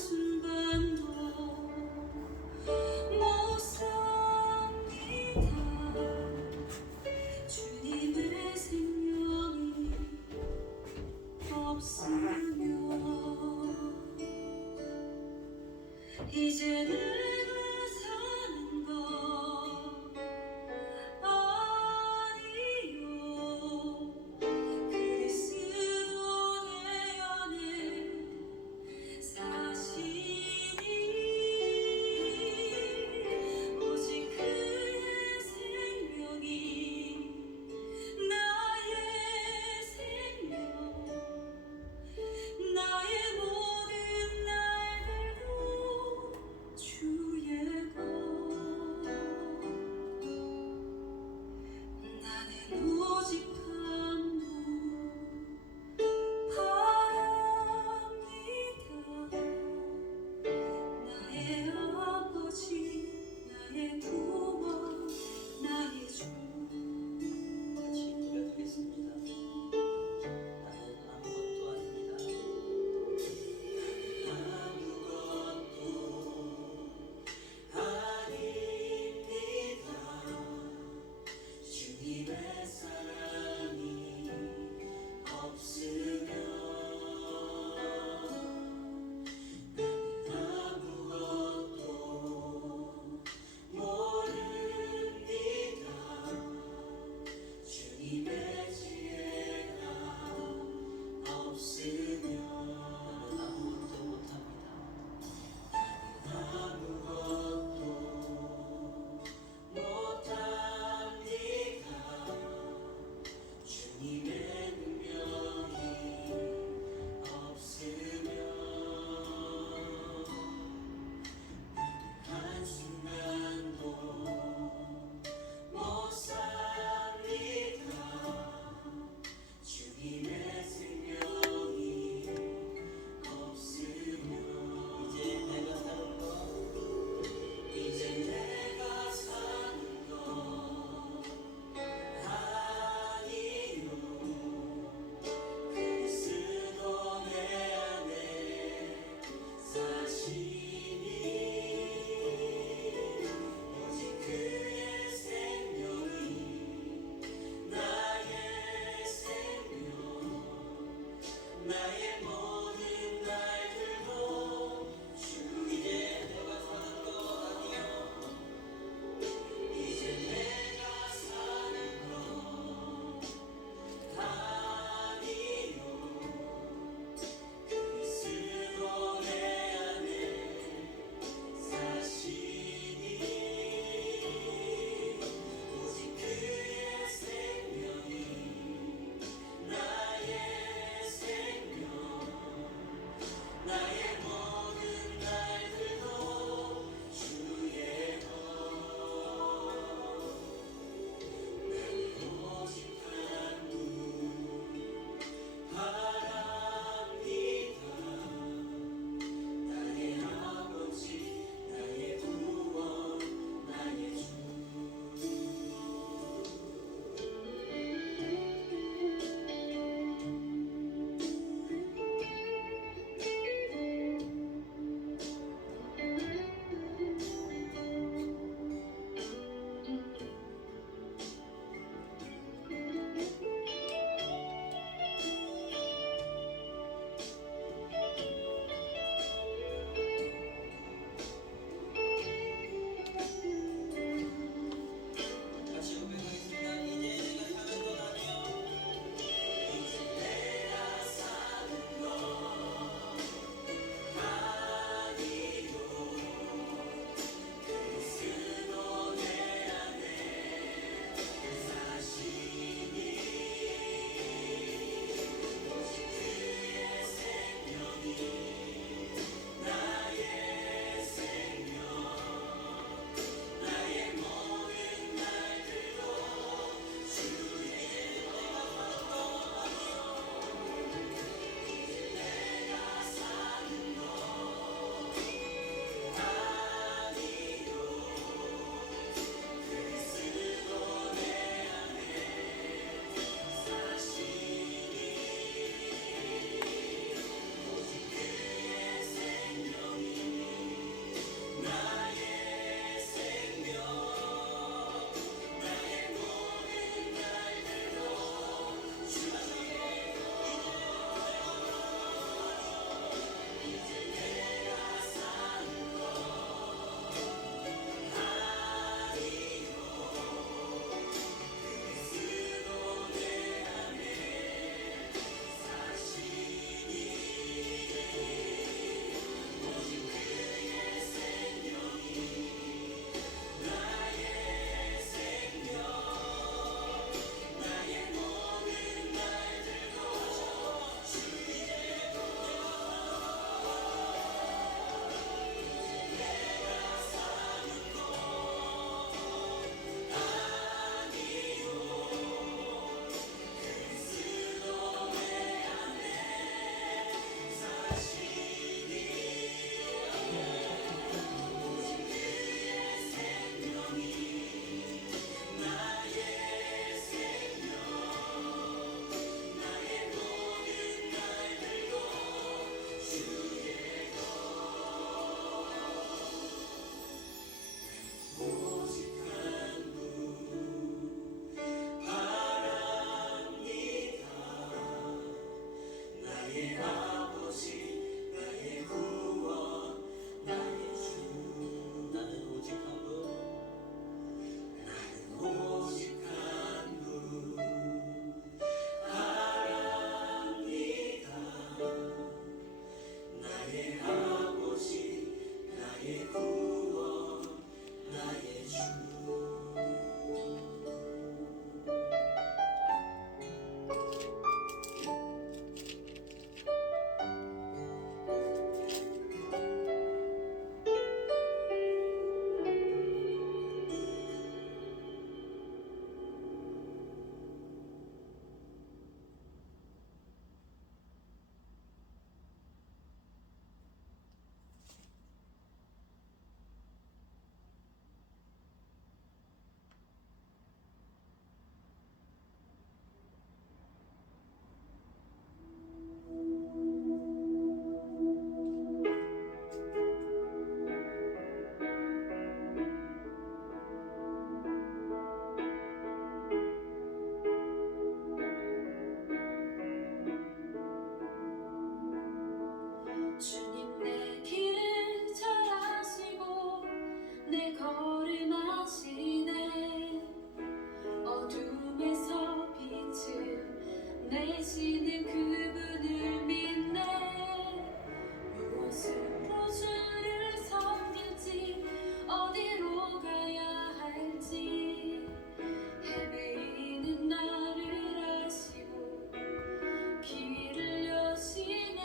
한순간도 못 삽니다. 주님의 생명이 없으면 이제 내가 사는 것 아니요. 그리스도 내 안에 사시 주님 내 길을 잘 아시고 내 걸음 아시네. 어둠에서 빛을 내시는 그분을 믿네. 무엇으로 주를 섬길지 어디로 가야 할지 헤매이는 나를 아시고 길을 여시네.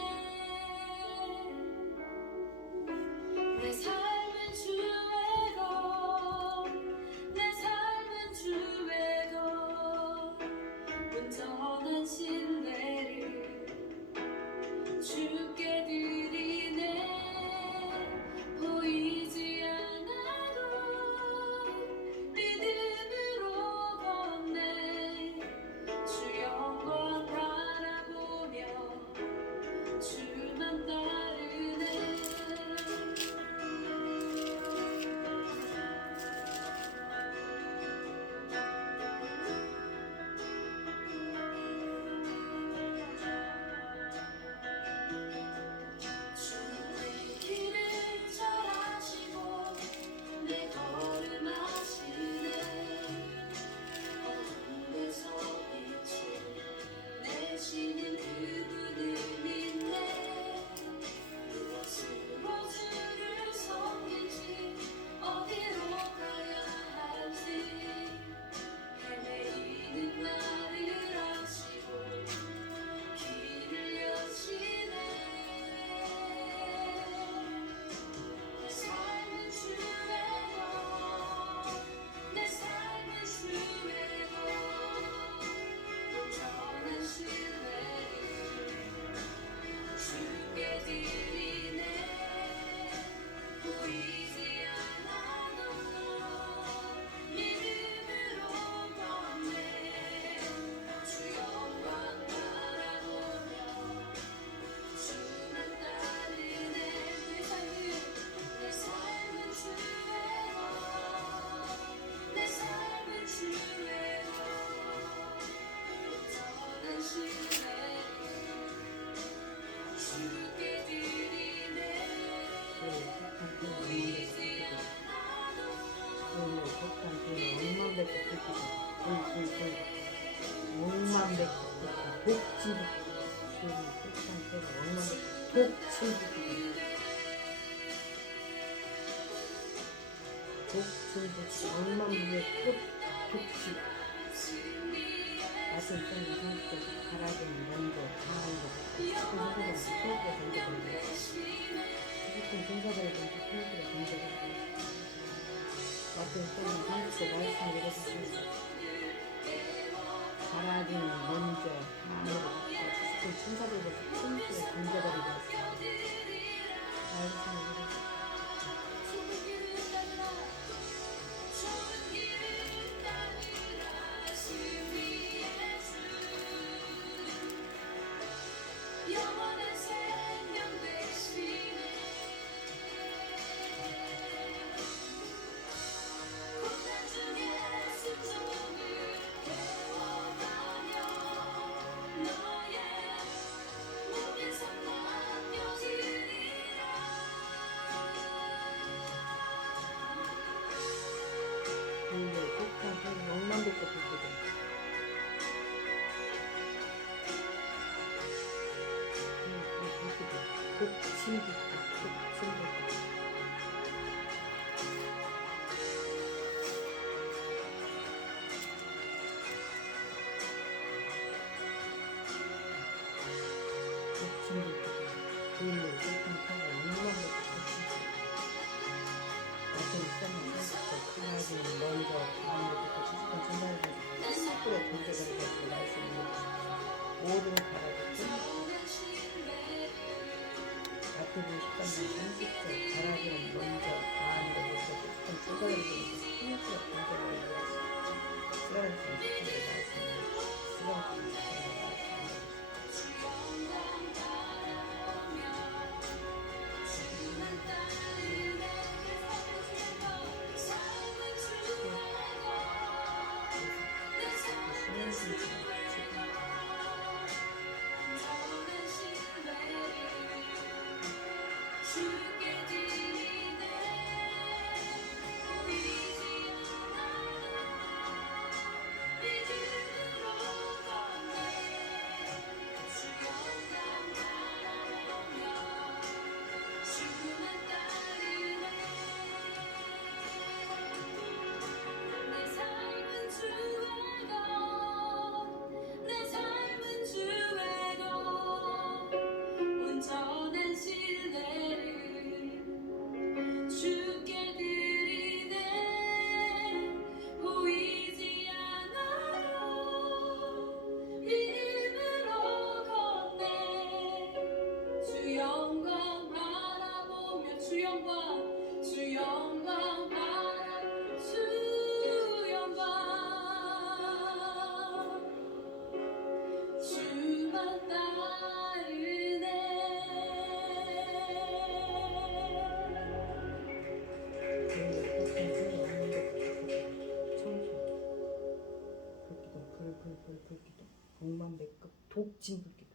내 삶은 주의 것, 내 삶은 주의 것, 온전한 신뢰를 주께 드리네. 보이지 않아도 믿음으로 걷네. 주 영광 바라보며 주만 따르네. 주님 내 길을 잘 아시고 내 걸음 아시네. 어둠에서 빛을 내시는 그분을 믿네. 무엇으로 주를 섬길지 어디로 가야 할지 헤매이는 나를 아시고 길을 여시네. 내 삶은 주의 것, 내 삶은 주의 것, 온전한 신뢰를 주께 드리네. 보이지 않아도 믿음으로 걷네. 주 영광 바라보며 주만 따르네. 내 삶은 주의 것, 내 삶은 주의 것, 온전한 신뢰를 주께 드리네. 보이지 않아도 오늘 복한테는 억만 백고 억만 백고 복지부 주님 복한테는 억만 백고 복지부 억만 백고 복지부 낮은 땅에 생각해서 바라기는 먼저 강한 것 그것은 수업에 던져버리고 그것은 전사들에 던져 수업에 던져버리고 낮은 땅에 생각해 말씀을 읽어주셔서 바라기는 먼저 강으로 그것은 천사들보다 수업에 던져버리고 말씀을 읽어주셔서 영원한 생명 되시네. 고난 중에 순종을 배워가며 너의 모든 삶 남겨지리라. 오늘 복한테는 억만 백고 복지부 복친부 오늘 복한테는 억만 백고 낮은 땅에 생각해 바라기는 먼저 강한 것 그것은 전사들보다 수업에 던져버리고 말씀을 읽어주셔서 모든 바라기 앞으로 13년 30절 바라기는 먼저 강한 것에서 조금 쏟아내리면서 힘있게 던져버리고 쓰라린 정신을 말씀을 쓰라린 정신을 말씀을 주께 드리네 보이지 않아도 믿음으로 걷네 주 영광 바라보며 주만 따르네 내 삶은 주의 것내 삶은 주의 것 온전한 신뢰를 주께 드리네 보이지 않아도 믿음으로 걷네 주 영광 바라보며 주 영광 바라 주 영광 주만 따르네 청소 불기둥 복만배급 독진 불기둥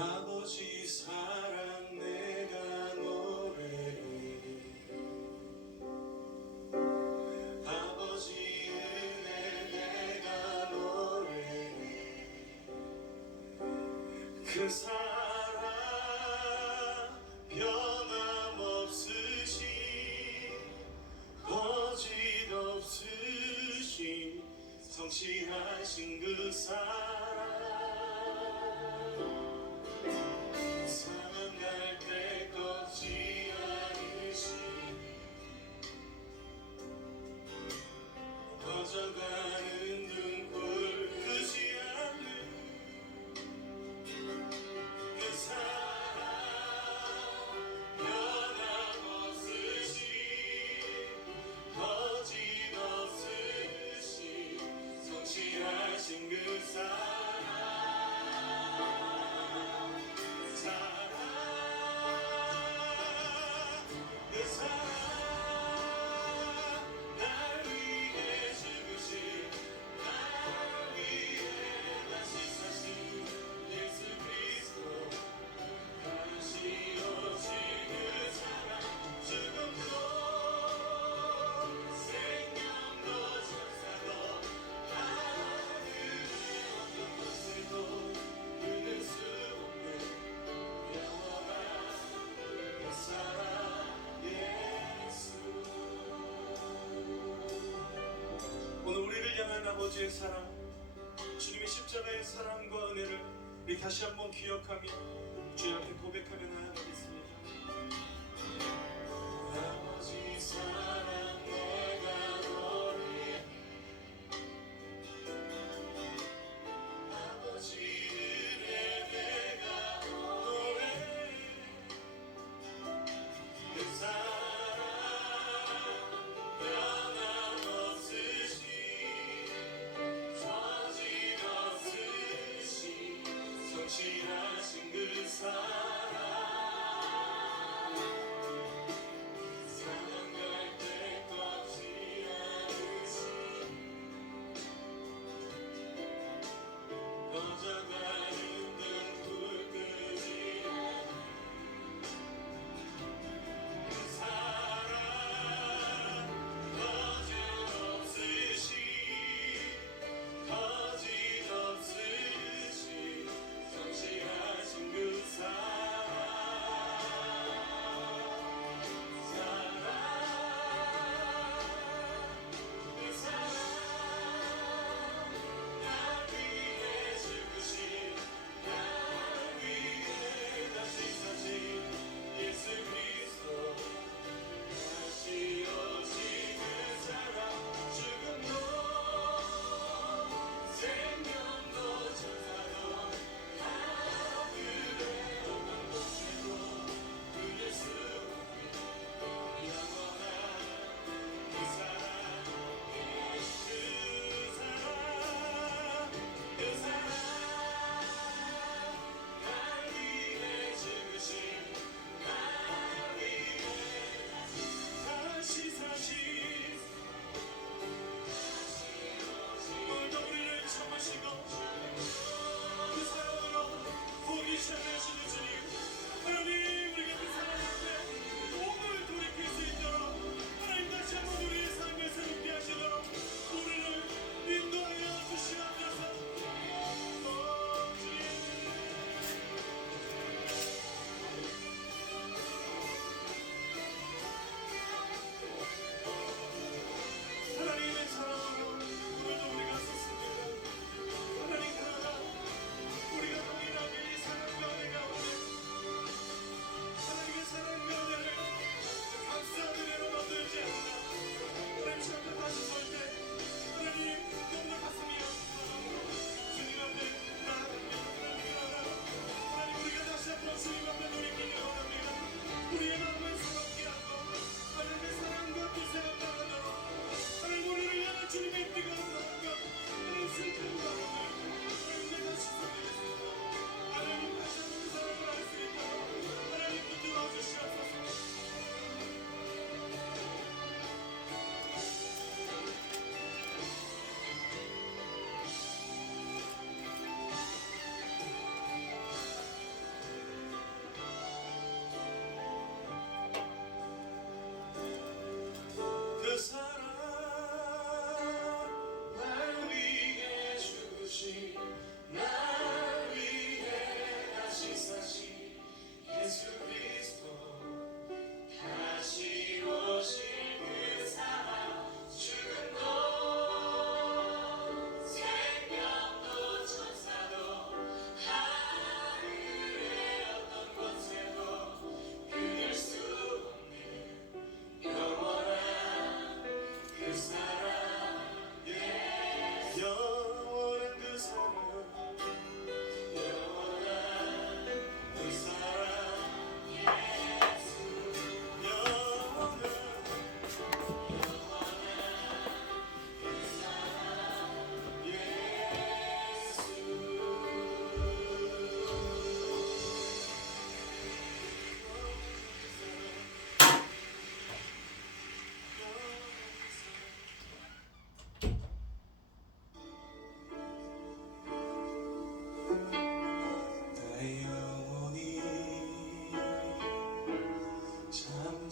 아버지 사랑 내가 노래해 아버지 은혜 내가 노래해 그 사랑 변함없으신 거짓없으신 성실하신 그 사랑 사랑할 때 꺾지 않으신 꺼져가는 등불 끄지 않는 그 사랑 변함없으신 거짓없으신 성실하신 그 사랑 그 사랑 날 위해 죽으신 날 위해 다시 사신 예수 그리스도 다시 오실 그 사랑 죽음도 생명도 천사도 하늘의 어떤 것에도 끊을 수 없는 영원한 그 사랑 예수 오늘 우리를 향한 아버지의 사랑 주님의 십자가의 사랑과 은혜를 우리 다시 한번 기억하며 주님 앞에 고백하며 나아가겠습니다. 아버지 사랑 내가 노래해 아버지 은혜 내가 노래해 그 사랑 변함없으신 거짓없으신 성실하신 그 사랑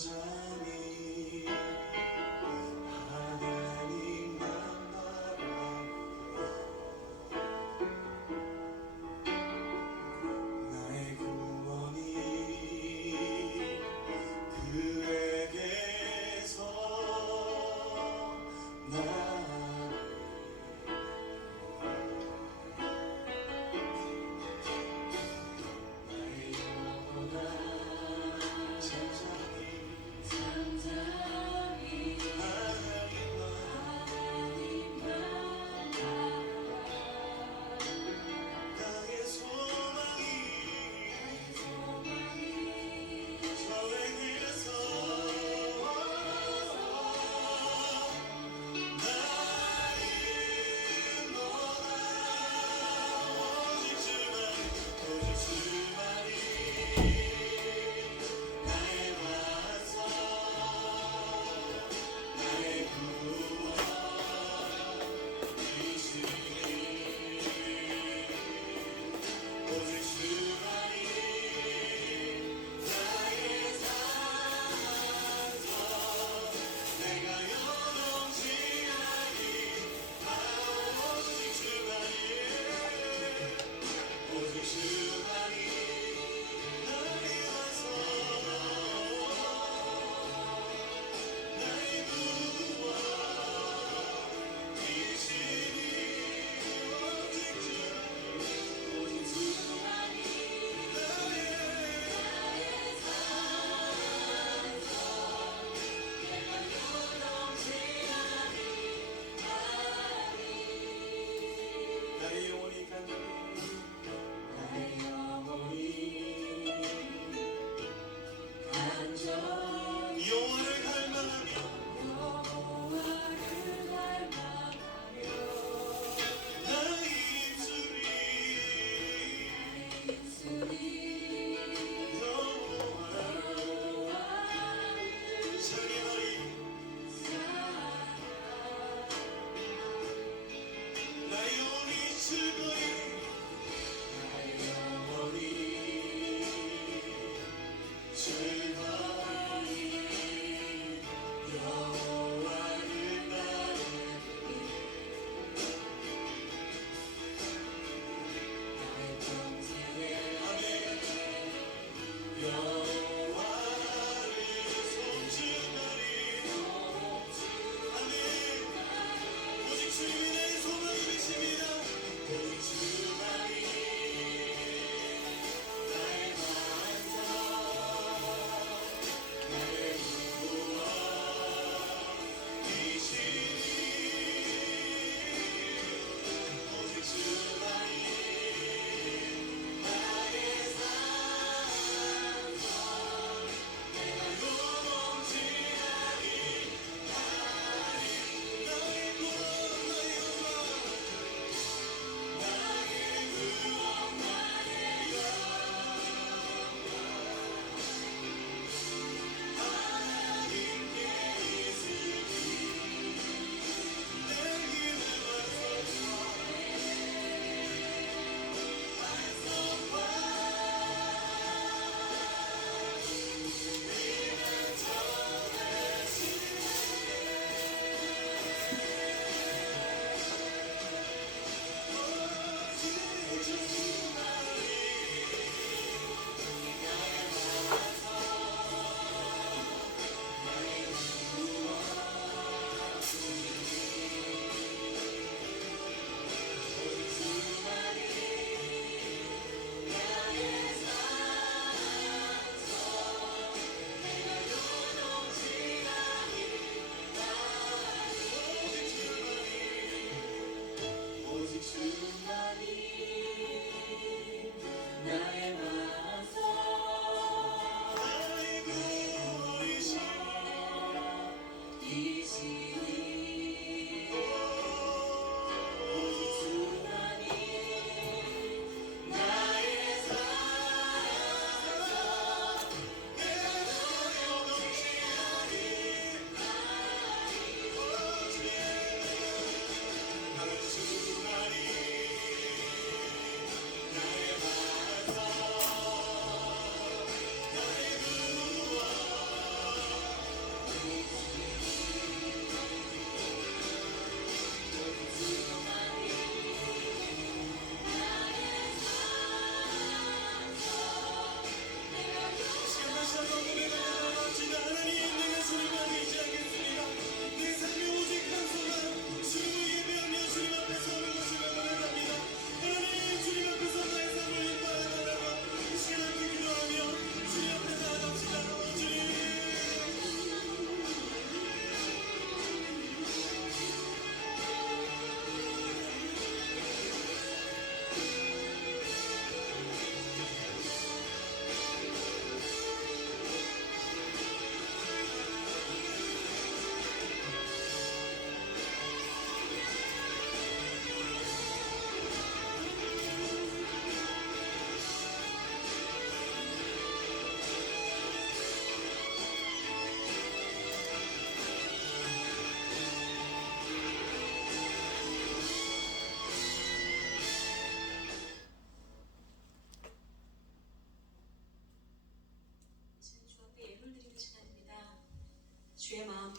여전히 하나님만 바라보며 나의 구원이 그에게서 나를 나의 영혼아 천천히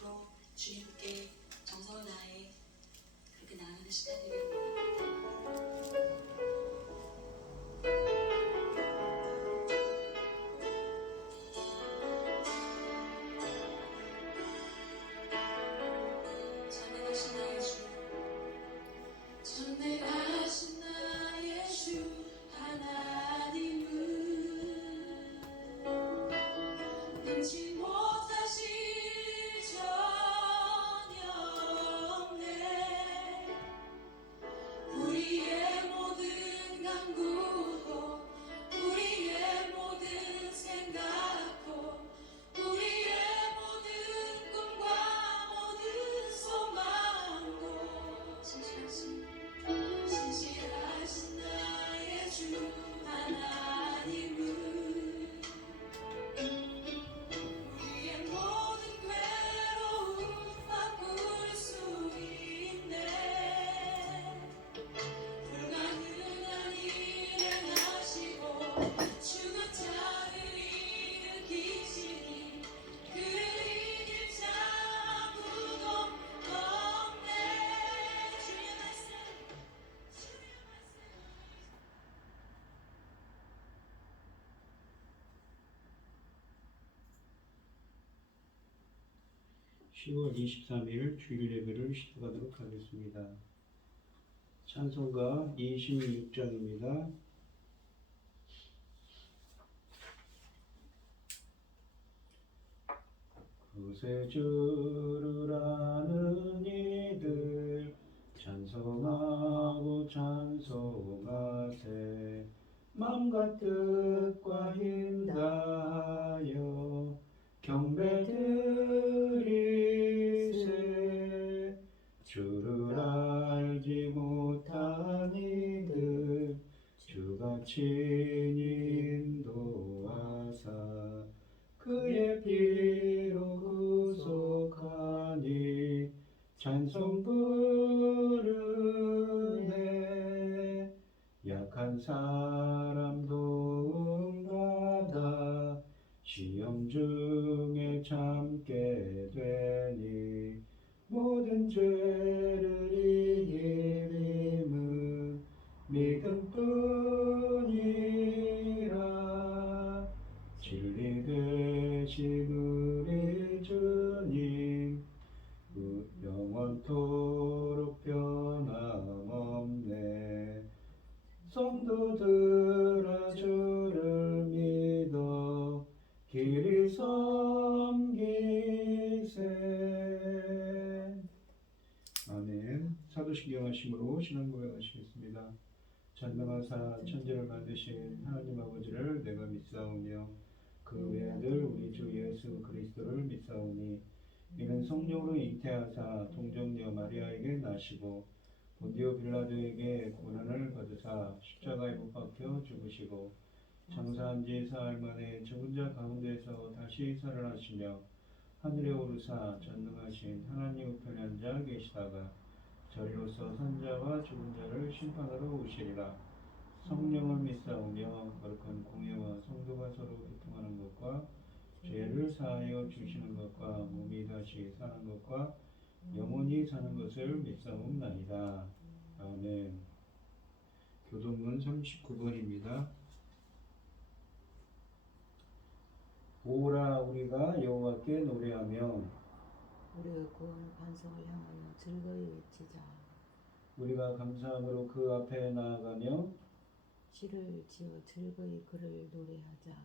마음으로 주님께 정성을 다해 그렇게 나아가는 시간 되기를 원합니다. 전능하신 나의 주, 전능하신 나의 주 하나님은 능치 못하실 전혀 없네. 우리의 모든 간구도 우리의 모든 생각도 우리의 모든 꿈과 모든 소망도 신실하신 나의 주 하나님은 우리의 모든 괴로움 바꿀 수 있네. 불가능한 일을 하시고 죽은 자를 일으키시니 그를 이길 자 아무도 없네. 주의 말씀, 주의 말씀. 10월 23일 주일 예배를 시작하도록 하겠습니다. 찬송가 26장입니다. 그새 주를 아는 이들 찬송하고 찬송하세. 맘과 뜻과 힘 다하여 경배 드리세. 주를 알지 못한 이들 주가 친히 인도하사 그의 피로 구속하니 찬송 부르네. 약한 사람 도움받아 시험 중에 참게 되니 모든 죄를 이기림은 믿음뿐이라. 진리 되신 우리 주님 영원토록 변함없네. 성도들아 주를 믿어 길이 섬기세. 아멘. 사도신경 하심으로 신앙 고백하시겠습니다. 전능하사 천지를 만드신 하나님 아버지를 내가 믿사오며 그 외아들 우리 주 예수 그리스도를 믿사오니 이는 성령으로 잉태하사 동정녀 마리아에게 나시고 본디오 빌라도에게 고난을 받으사 십자가에 못 박혀 죽으시고 장사한 지 사흘 만에 죽은 자 가운데서 다시 살아나시며 하늘에 오르사 전능하신 하나님 우편에 앉아 계시다가 저리로서 산자와 죽은 자를 심판하러 오시리라. 성령을 믿사오며 거룩한 공예와 성도가 서로 교통하는 것과 죄를 사하여 주시는 것과 몸이 다시 사는 것과 영원히 사는 것을 믿사옵나이다. 아멘. 교동문 39번입니다. 오라 우리가 여호와께 노래하며 우리의 구원 반석을 향하여 즐거이 외치자. 우리가 감사함으로 그 앞에 나아가며 시를 지어 즐거이 그를 노래하자.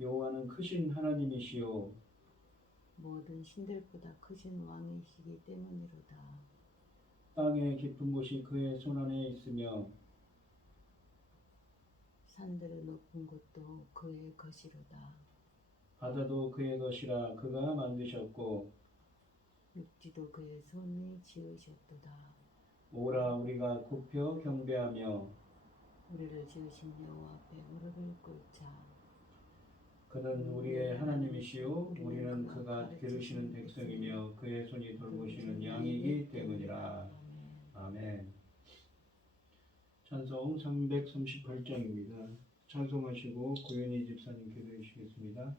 여호와는 크신 하나님이시요 모든 신들보다 크신 왕이시기 때문이로다. 땅의 깊은 곳이 그의 손안에 있으며 산들의 높은 곳도 그의 것이로다. 바다도 그의 것이라 그가 만드셨고 육지도 그의 손이 지으셨도다. 오라 우리가 굽혀 경배하며 우리를 지으신 여호와 앞에 무릎을 꿇자. 그는 우리의 하나님이시요 우리는 그가 기르시는 백성이며 그의 손이 돌보시는 양이기 때문이라. 아멘. 찬송 338장입니다. 찬송하시고 고현희 집사님 기도해 주시겠습니다.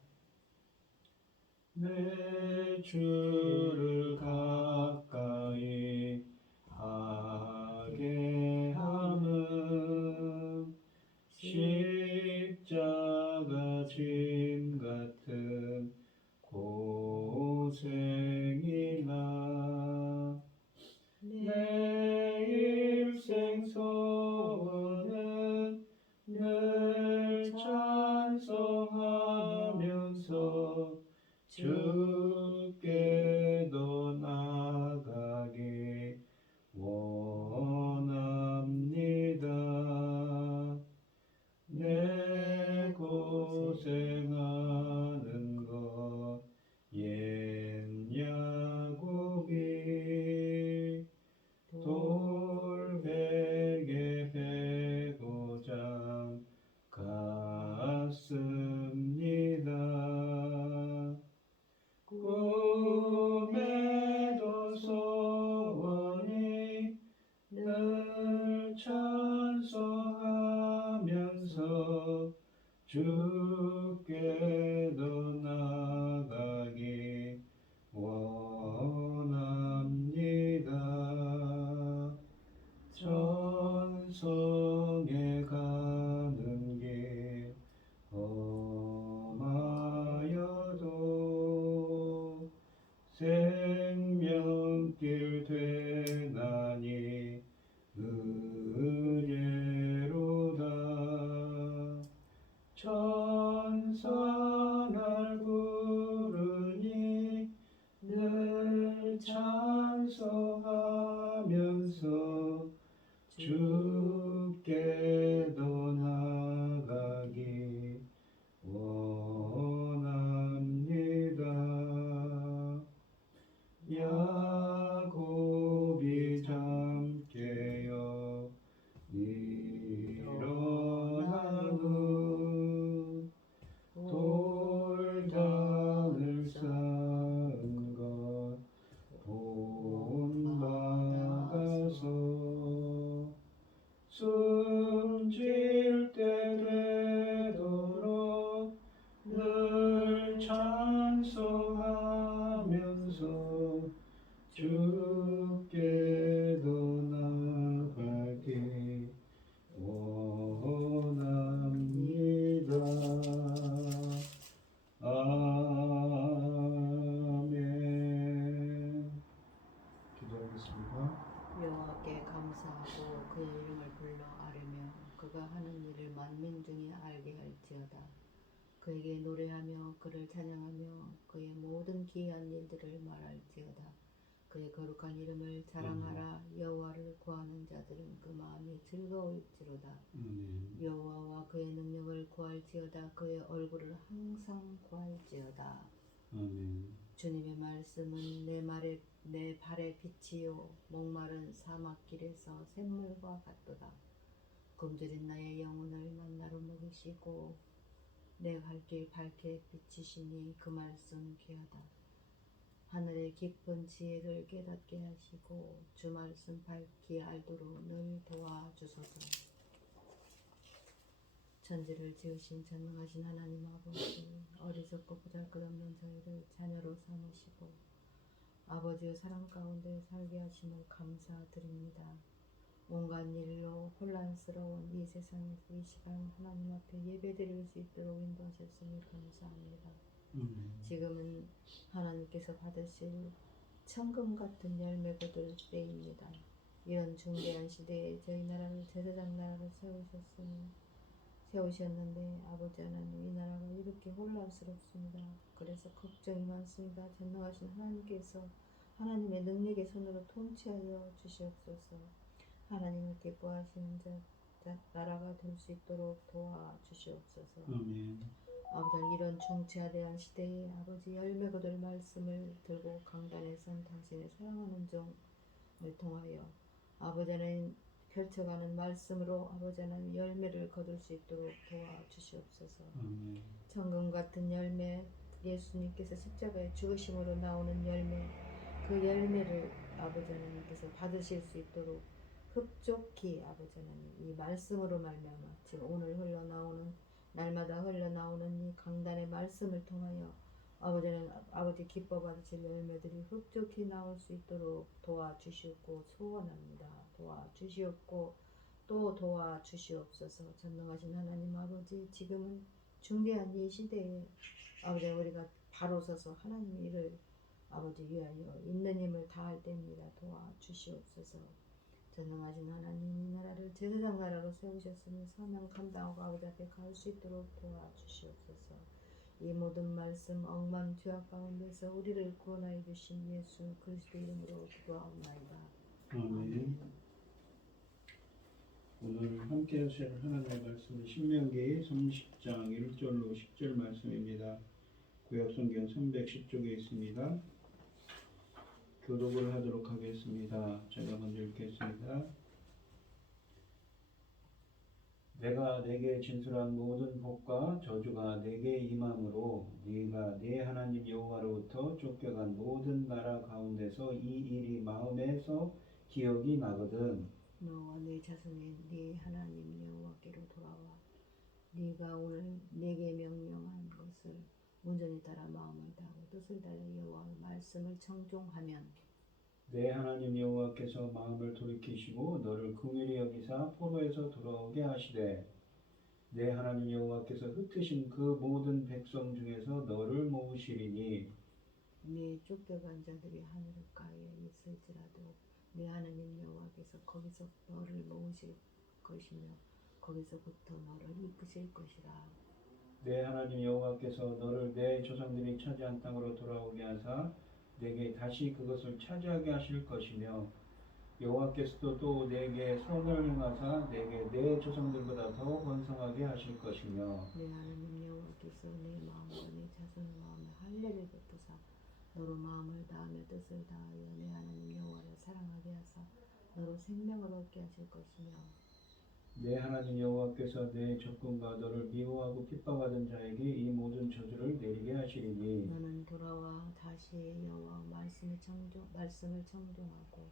내 주를 가까이 하게 함은 십자가 짐 같은 고생이나 내 일생 소원은 늘 찬송하면서 주께도 나가기 원합니다. 내 고생하는 것 옛 야곱이 돌베개 베고장 갔습니다. 꿈에도 소원이 늘 찬송하면서 주께도 나가기 원합니다. 천성에 가는 길 험하여도 생명길 되나니 은혜로다. 천사 날 부르니 늘 찬송하면서 주께도 나가기 원합니다. 야곱이 잠 깨어 일어난 후 돌담을 쌓은 것 본받아서 숨질 때 되도록 늘 찬송하면서 주께도 나가기 원합니다. 아멘. 기도하겠습니다. 여호와께 감사하고 그의 이름을 불러 아뢰며 그가 하는 일을 만민 중에 알게 할지어다. 그에게 노래하며 그를 찬양하며 그의 모든 기이한 일들을 말할지어다. 그의 거룩한 이름을 자랑하라. 여호와를 구하는 자들은 그 마음이 즐거울지로다. 여호와와 그의 능력을 구할지어다. 그의 얼굴을 항상 구할지어다. 주님의 말씀은 내 발의 빛이요 목마른 사막길에서 샘물과 같도다. 굶주린 나의 영혼을 만나로 먹이시고 내 갈 길 밝게 비치시니 그 말씀 귀하다. 하늘의 깊은 지혜를 깨닫게 하시고 주 말씀 밝히 알도록 늘 도와주소서. 천지를 지으신 전능하신 하나님 아버지, 어리석고 보잘것없는 저희를 자녀로 삼으시고 아버지의 사랑 가운데 살게 하심을 감사드립니다. 온갖 일로 혼란스러운 이 세상에서 이 시간 하나님 앞에 예배드릴 수 있도록 인도하셨으니 감사합니다. 지금은 하나님께서 받으실 천금 같은 열매 거둘 때입니다. 이런 중대한 시대에 저희 나라를 제사장 나라로 세우셨는데 아버지 하나님, 이 나라가 이렇게 혼란스럽습니다. 그래서 걱정이 많습니다. 전능하신 하나님께서 하나님의 능력의 손으로 통치하여 주시옵소서. 하나님을 기뻐하시는 나라가 될 수 있도록 도와주시옵소서. 아버지, 이런 중차대한 시대에 아버지 열매 거둘 말씀을 들고 강단에 선 당신의 사랑하는 종을 통하여 아버지 하나님 펼쳐가는 말씀으로 아버지 하나님 열매를 거둘 수 있도록 도와주시옵소서. 천금 같은 열매, 예수님께서 십자가에 죽으심으로 나오는 열매, 그 열매를 아버지 하나님께서 받으실 수 있도록 흡족히 아버지 하나님 이 말씀으로 말미암아 지금 오늘 흘러나오는 날마다 흘러나오는 이 강단의 말씀을 통하여 아버지 기뻐 받으실 열매들이 흡족히 나올 수 있도록 도와주시옵고 소원합니다. 도와주시옵고 또 도와주시옵소서. 전능하신 하나님 아버지, 지금은 중대한 이 시대에 아버지 우리가 바로 서서 하나님의 일을 아버지 위하여 있는 힘을 다할 때입니다. 도와주시옵소서. 전능하신 하나님, 이 나라를 제사장 나라로 세우셨으니 사명 감당하고 아버지 앞에 갈 수 있도록 도와주시옵소서. 이 모든 말씀 억만 죄악 가운데서 우리를 구원하여 주신 예수 그리스도 이름으로 기도하옵나이다. 아멘. 오늘 함께 하실 하나님의 말씀은 신명기 30장 1절로 10절 말씀입니다. 구약성경 310쪽에 있습니다. 교독을 하도록 하겠습니다. 제가 먼저 읽겠습니다. 내가 내게 진술한 모든 복과 저주가 내게 임함으로 네가 네 하나님 여호와로부터 쫓겨간 모든 나라 가운데서 이 일이 마음에서 기억이 나거든. 너와 네 자손이 네 하나님 여호와께로 돌아와 네가 오늘 내게 명령한 것을 온전히 따라 마음을 다하고 뜻을 다하여 여호와의 말씀을 청종하면 내 하나님 여호와께서 마음을 돌이키시고 너를 긍휼히 여기사 포로에서 돌아오게 하시되 내 하나님 여호와께서 흩으신 그 모든 백성 중에서 너를 모으시리니 네 쫓겨간 자들이 하늘 가에 있을지라도 내 하나님 여호와께서 거기서 너를 모으실 것이며 거기서부터 너를 이끄실 것이라. 내 하나님 여호와께서 너를 내 조상들이 차지한 땅으로 돌아오게 하사 내게 다시 그것을 차지하게 하실 것이며 여호와께서도 또 내게 선을 행하사 내게 내 조상들보다 더 번성하게 하실 것이며 내 하나님 여호와께서 내 마음과 내 자손의 마음에 할례를 베푸사 너로 마음을 다하며 뜻을 다하여 내 하나님 여호와를 사랑하게 하사 너로 생명을 얻게 하실 것이며 내 하나님 여호와께서 내 적군과 너를 미워하고 핍박하던 자에게 이 모든 저주를 내리게 하시리니 너는 돌아와 다시 여호와 말씀을 청종하고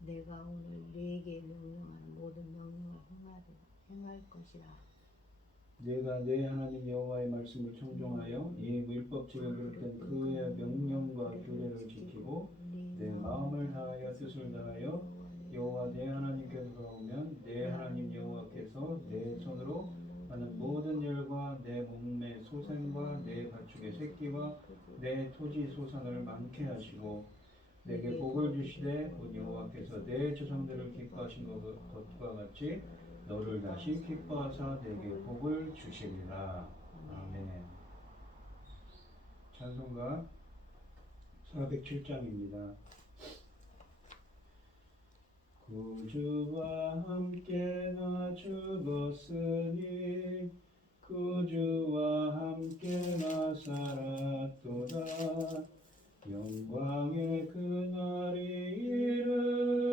내가 오늘 네게 명령하는 모든 명령을 행할 것이라. 내가 내 하나님 여호와의 말씀을 청종하여 이 율법책에 기록된 그의 명령과 규례를 지키고 내 마음을 다하여 뜻을 다하여 여호와 내 하나님께로 돌아오면 내 하나님 여호와께서 내 손으로 하는 모든 일과 내 몸의 소생과 내 가축의 새끼와 내 토지 소산을 많게 하시고 내게 복을 주시되 곧 여호와께서 내 조상들을 기뻐하신 것과 같이 너를 다시 기뻐하사 내게 복을 주시리라. 아멘. 찬송가 407장입니다. 구주와 함께 나 죽었으니 구주와 함께 나 살았도다. 영광의 그날이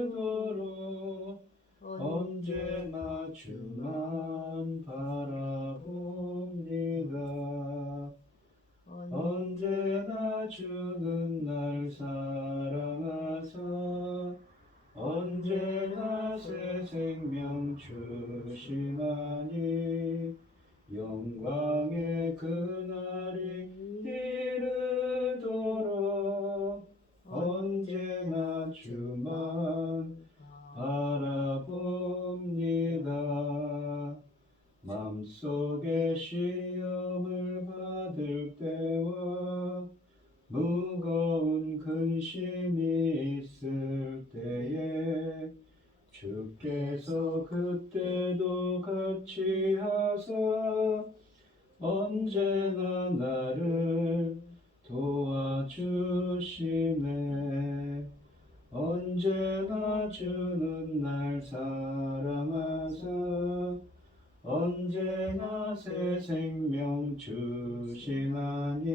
이르도록 언제나 주만 바라봅니다. 언제나 주는 날 사랑하사 언제나 새 생명 주시나니 영광의 그날이 이르도록 언제나 주만 바라봅니다. 맘속에 시험을 받을 때와 무거운 근심이 있을 때에 주께서 그때도 같이 하사 언제나 나를 도와주시네. 언제나 주는 날 사랑하사 언제나 새 생명 주시나니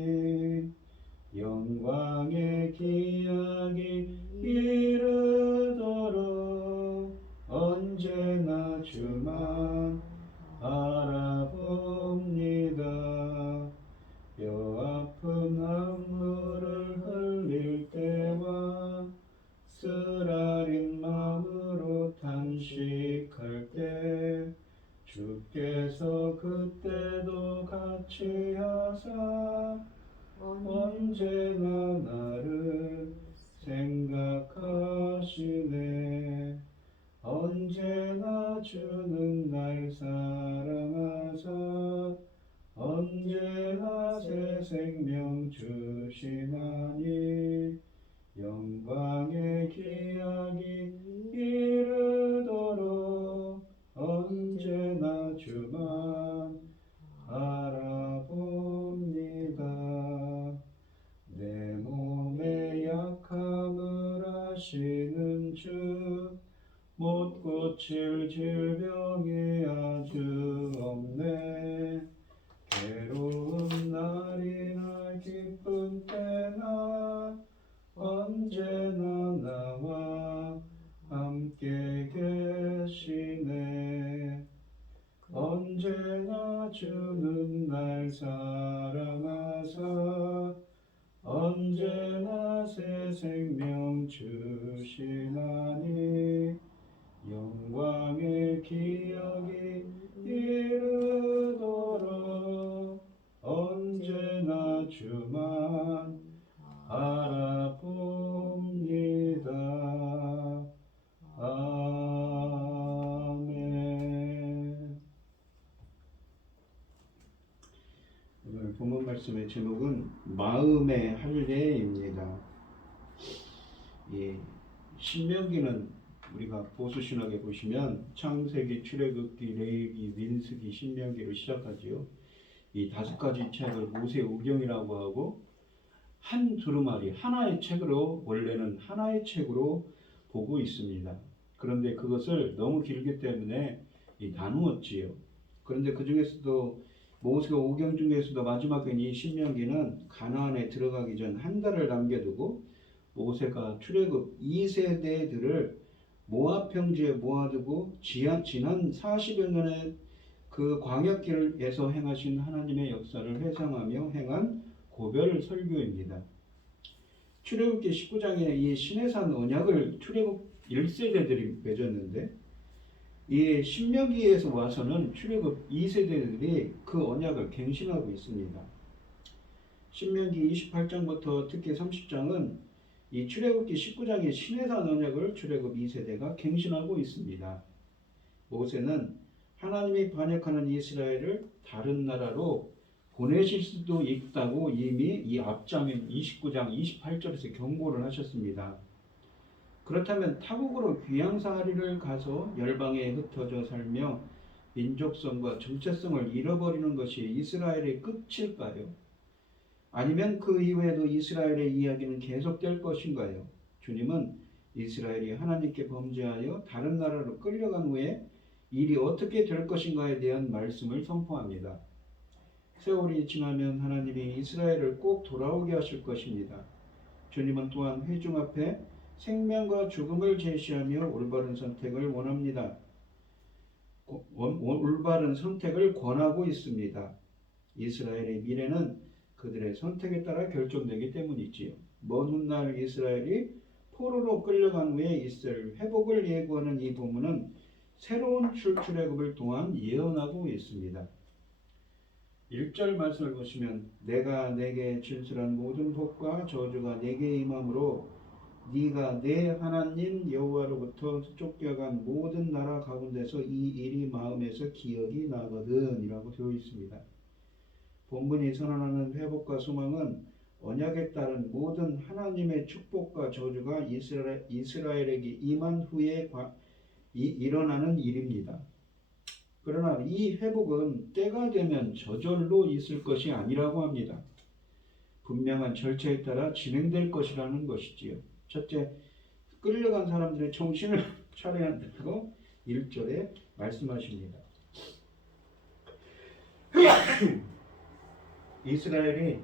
영광의 기약이 이르도록 언제나 주만 바라봅니다. 뼈아픈 눈물을 흘릴 때와 쓰라린 마음으로 탄식할 때 주께서 그때도 같이 하사 나를 생각하시네. 언제나 주는 날 사랑하사 언제나 새 생명 주시나니 영광의 기약이 이르도록 언제나 주만 바라봅니다. 내 몸의 약함을 아시는 주 못 고칠 질병이 아주 없네. 괴로운 날이나 기쁜 때나 언제나 나와 함께 계시네. 언제나 주는 날 사랑하사 언제나 새 생명 주시나니 영광의 기약이 이르도록 언제나 주만 바라봅니다. 아멘. 오늘 본문 말씀의 제목은 마음의 할례입니다. 신명기는 우리가 보수신학에 보시면 창세기, 출애굽기, 레위기, 민수기, 신명기로 시작하지요. 이 5가지 책을 모세우경이라고 하고 한 두루마리 하나의 책으로 원래는 하나의 책으로 보고 있습니다. 그런데 그것을 너무 길기 때문에 나누었지요. 그런데 그 중에서도 모세가 오경 중에서도 마지막인 이 신명기는 가나안에 들어가기 전 한 달을 남겨두고 모세가 출애굽 2세대들을 모압 평지에 모아두고 지난 40여 년의 그 광야길에서 행하신 하나님의 역사를 회상하며 행한 고별 설교입니다. 출애굽기 19장에 이 시내산 언약을 출애굽 1세대들이 맺었는데 이 신명기에서 와서는 출애굽 2세대들이 그 언약을 갱신하고 있습니다. 신명기 28장부터 특히 30장은 이 출애굽기 19장의 시내산 언약을 출애굽 2세대가 갱신하고 있습니다. 모세는 하나님이 반역하는 이스라엘을 다른 나라로 보내실 수도 있다고 이미 이 앞장인 29장 28절에서 경고를 하셨습니다. 그렇다면 타국으로 귀양살이를 가서 열방에 흩어져 살며 민족성과 정체성을 잃어버리는 것이 이스라엘의 끝일까요? 아니면 그 이후에도 이스라엘의 이야기는 계속될 것인가요? 주님은 이스라엘이 하나님께 범죄하여 다른 나라로 끌려간 후에 일이 어떻게 될 것인가에 대한 말씀을 선포합니다. 세월이 지나면 하나님이 이스라엘을 꼭 돌아오게 하실 것입니다. 주님은 또한 회중 앞에 생명과 죽음을 제시하며 올바른 선택을 원합니다. 올바른 선택을 권하고 있습니다. 이스라엘의 미래는 그들의 선택에 따라 결정되기 때문이지요. 먼 훗날 이스라엘이 포로로 끌려간 후에 있을 회복을 예고하는 이 본문은 새로운 출애굽을 또한 예언하고 있습니다. 1절 말씀을 보시면 내가 내게 진술한 모든 복과 저주가 내게 임함으로 네가 내 하나님 여호와로부터 쫓겨간 모든 나라 가운데서 이 일이 마음에서 기억이 나거든 이라고 되어 있습니다. 본문이 선언하는 회복과 소망은 언약에 따른 모든 하나님의 축복과 저주가 이스라엘에게 임한 후에 일어나는 일입니다. 그러나 이 회복은 때가 되면 저절로 있을 것이 아니라고 합니다. 분명한 절차에 따라 진행될 것이라는 것이지요. 첫째, 끌려간 사람들의 정신을 차려야 한다고 1절에 말씀하십니다. 이스라엘이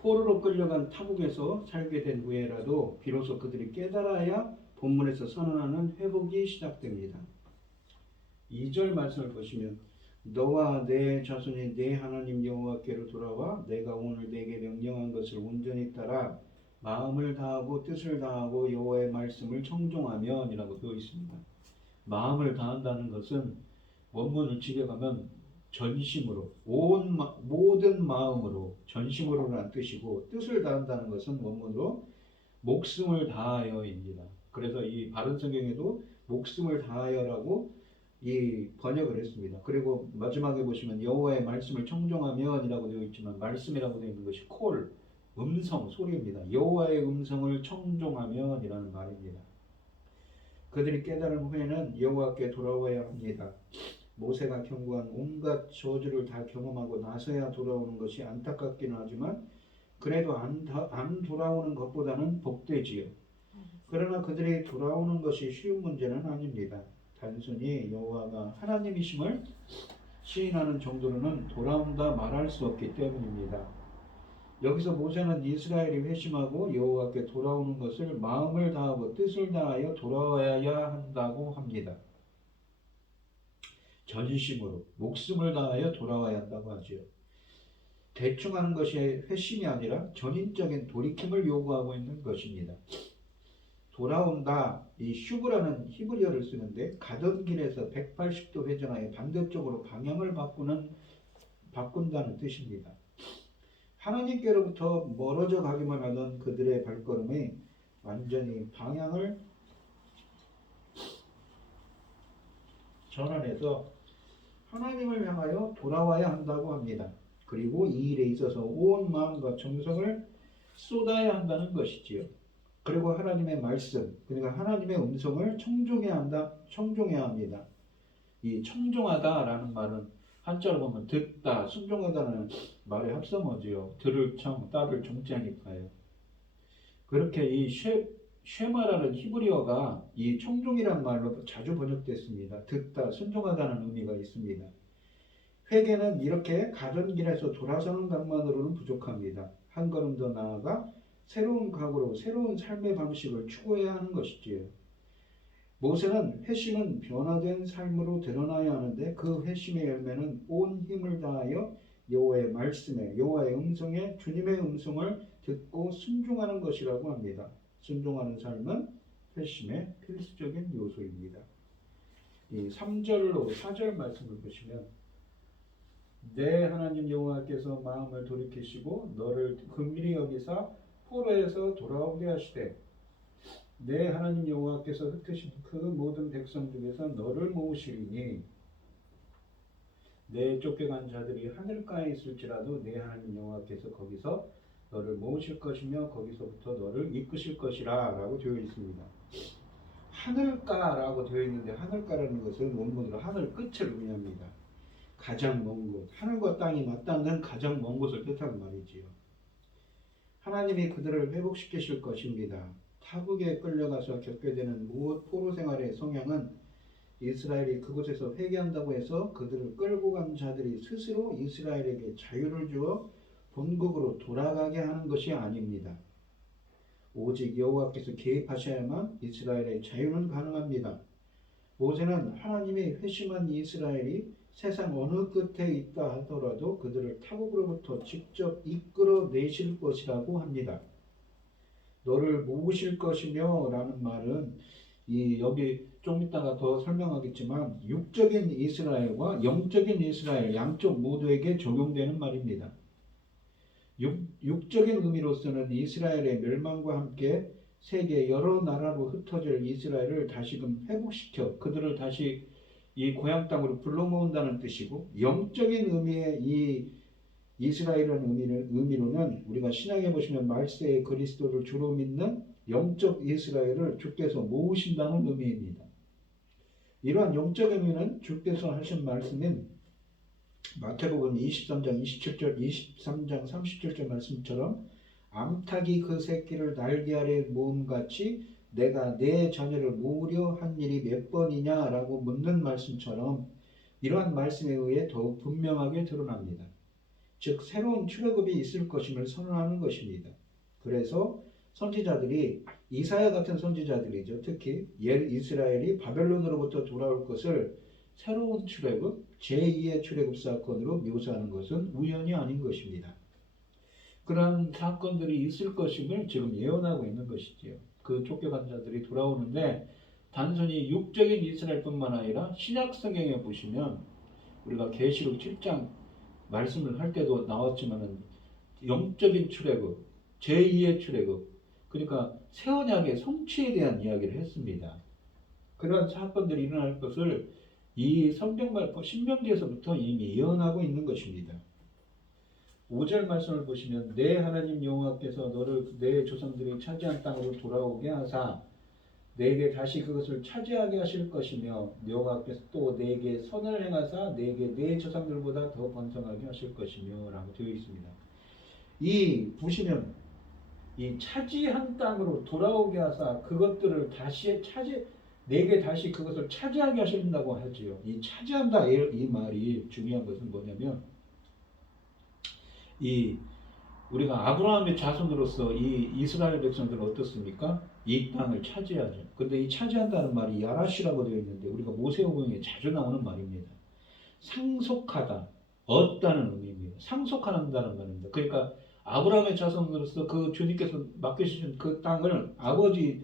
포로로 끌려간 타국에서 살게 된 후에라도 비로소 그들이 깨달아야 본문에서 선언하는 회복이 시작됩니다. 2절 말씀을 보시면 너와 내 자손이 내 하나님 여호와께로 돌아와 내가 오늘 내게 명령한 것을 온전히 따라 마음을 다하고 뜻을 다하고 여호와의 말씀을 청종하면 이라고 되어 있습니다. 마음을 다한다는 것은 원문을 직역하면 전심으로 모든 마음으로 전심으로라는 뜻이고 뜻을 다한다는 것은 원문으로 목숨을 다하여입니다. 그래서 이 바른 성경에도 목숨을 다하여라고 이 번역을 했습니다. 그리고 마지막에 보시면 여호와의 말씀을 청종하면이라고 되어 있지만 말씀이라고 되어 있는 것이 콜, 음성, 소리입니다. 여호와의 음성을 청종하면이라는 말입니다. 그들이 깨달은 후에는 여호와께 돌아와야 합니다. 모세가 경고한 온갖 저주를 다 경험하고 나서야 돌아오는 것이 안타깝기는 하지만 그래도 안 돌아오는 것보다는 복되지요. 그러나 그들이 돌아오는 것이 쉬운 문제는 아닙니다. 단순히 여호와가 하나님이심을 시인하는 정도로는 돌아온다 말할 수 없기 때문입니다. 여기서 모세는 이스라엘이 회심하고 여호와께 돌아오는 것을 마음을 다하고 뜻을 다하여 돌아와야 한다고 합니다. 전심으로 목숨을 다하여 돌아와야 한다고 하지요. 대충 하는 것이 회심이 아니라 전인적인 돌이킴을 요구하고 있는 것입니다. 돌아온다, 이 슈브라는 히브리어를 쓰는데 가던 길에서 180도 회전하여 반대쪽으로 방향을 바꾼다는 뜻입니다. 하나님께로부터 멀어져 가기만 하던 그들의 발걸음이 완전히 방향을 전환해서 하나님을 향하여 돌아와야 한다고 합니다. 그리고 이 일에 있어서 온 마음과 정성을 쏟아야 한다는 것이지요. 그리고 하나님의 말씀, 그러니까 하나님의 음성을 청종해야 합니다. 이 청종하다라는 말은 한자로 보면 듣다, 순종하다는 말의 합성어지요. 들을 청, 따를 정자니까요. 그렇게 이 쉐마라는 히브리어가 이 청종이라는 말로 자주 번역됐습니다. 듣다, 순종하다는 의미가 있습니다. 회개는 이렇게 가던 길에서 돌아서는 것만으로는 부족합니다. 한 걸음 더 나아가 새로운 각오로 새로운 삶의 방식을 추구해야 하는 것이지요. 모세는 회심은 변화된 삶으로 드러나야 하는데 그 회심의 열매는 온 힘을 다하여 여호와의 말씀에, 여호와의 음성에, 주님의 음성을 듣고 순종하는 것이라고 합니다. 순종하는 삶은 회심의 필수적인 요소입니다. 이 3절로 4절 말씀을 보시면 내 하나님 여호와께서 마음을 돌이키시고 너를 긍휼히 여기사 포로에서 돌아오게 하시되 내 하나님 여호와께서 흩으신 그 모든 백성 중에서 너를 모으시리니 내 쫓겨간 자들이 하늘가에 있을지라도 내 하나님 여호와께서 거기서 너를 모으실 것이며 거기서부터 너를 이끄실 것이라 라고 되어 있습니다. 하늘가라고 되어 있는데 하늘가라는 것은 원문으로 하늘 끝을 의미합니다. 가장 먼 곳, 하늘과 땅이 맞닿는 가장 먼 곳을 뜻하는 말이지요. 하나님이 그들을 회복시키실 것입니다. 타국에 끌려가서 겪게 되는 포로 생활의 성향은 이스라엘이 그곳에서 회개한다고 해서 그들을 끌고 간 자들이 스스로 이스라엘에게 자유를 주어 본국으로 돌아가게 하는 것이 아닙니다. 오직 여호와께서 개입하셔야만 이스라엘의 자유는 가능합니다. 모세는 하나님이 회심한 이스라엘이 세상 어느 끝에 있다 하더라도 그들을 타국으로부터 직접 이끌어내실 것이라고 합니다. 너를 모으실 것이며 라는 말은 여기 좀 이따가 더 설명하겠지만 육적인 이스라엘과 영적인 이스라엘 양쪽 모두에게 적용되는 말입니다. 육적인 의미로서는 이스라엘의 멸망과 함께 세계 여러 나라로 흩어질 이스라엘을 다시금 회복시켜 그들을 다시 이 고향 땅으로 불러 모은다는 뜻이고, 영적인 의미의 이 이스라엘이라는 의미로는 우리가 신약에 보시면 말세의 그리스도를 주로 믿는 영적 이스라엘을 주께서 모으신다는 의미입니다. 이러한 영적 의미는 주께서 하신 말씀인 마태복음 23장 27절 23장 37절 말씀처럼 암탉이 그 새끼를 날개 아래 모음같이 내가 내 자녀를 모으려 한 일이 몇 번이냐라고 묻는 말씀처럼 이러한 말씀에 의해 더욱 분명하게 드러납니다. 즉 새로운 출애굽이 있을 것임을 선언하는 것입니다. 그래서 선지자들이 이사야 같은 선지자들이죠. 특히 옛 이스라엘이 바벨론으로부터 돌아올 것을 새로운 출애굽, 제2의 출애굽 사건으로 묘사하는 것은 우연이 아닌 것입니다. 그러한 사건들이 있을 것임을 지금 예언하고 있는 것이지요. 그 쫓겨간 자들이 돌아오는데 단순히 육적인 이스라엘뿐만 아니라 신약 성경에 보시면 우리가 계시록 7장 말씀을 할 때도 나왔지만은 영적인 출애굽, 제2의 출애굽, 그러니까 새 언약의 성취에 대한 이야기를 했습니다. 그런 사건들이 일어날 것을 이 성경 말씀 신명기에서부터 이미 예언하고 있는 것입니다. 5절 말씀을 보시면 내 하나님 여호와께서 너를 내 조상들이 차지한 땅으로 돌아오게 하사 내게 다시 그것을 차지하게 하실 것이며 여호와께서 또 내게 선을 행하사 내게 내 조상들보다 더 번성하게 하실 것이며 라고 되어 있습니다. 이 보시면 이 차지한 땅으로 돌아오게 하사 그것들을 다시 내게 다시 그것을 차지하게 하신다고 하지요. 이 차지한다 이 말이 중요한 것은 뭐냐면 이 우리가 아브라함의 자손으로서 이 이스라엘 백성들은 어떻습니까? 이 땅을 차지하죠. 근데 이 차지한다는 말이 야라시라고 되어 있는데 우리가 모세오경에 자주 나오는 말입니다. 상속하다, 얻다는 의미입니다. 상속한다는 말입니다. 그러니까 아브라함의 자손으로서 그 주님께서 맡기신 그 땅을 아버지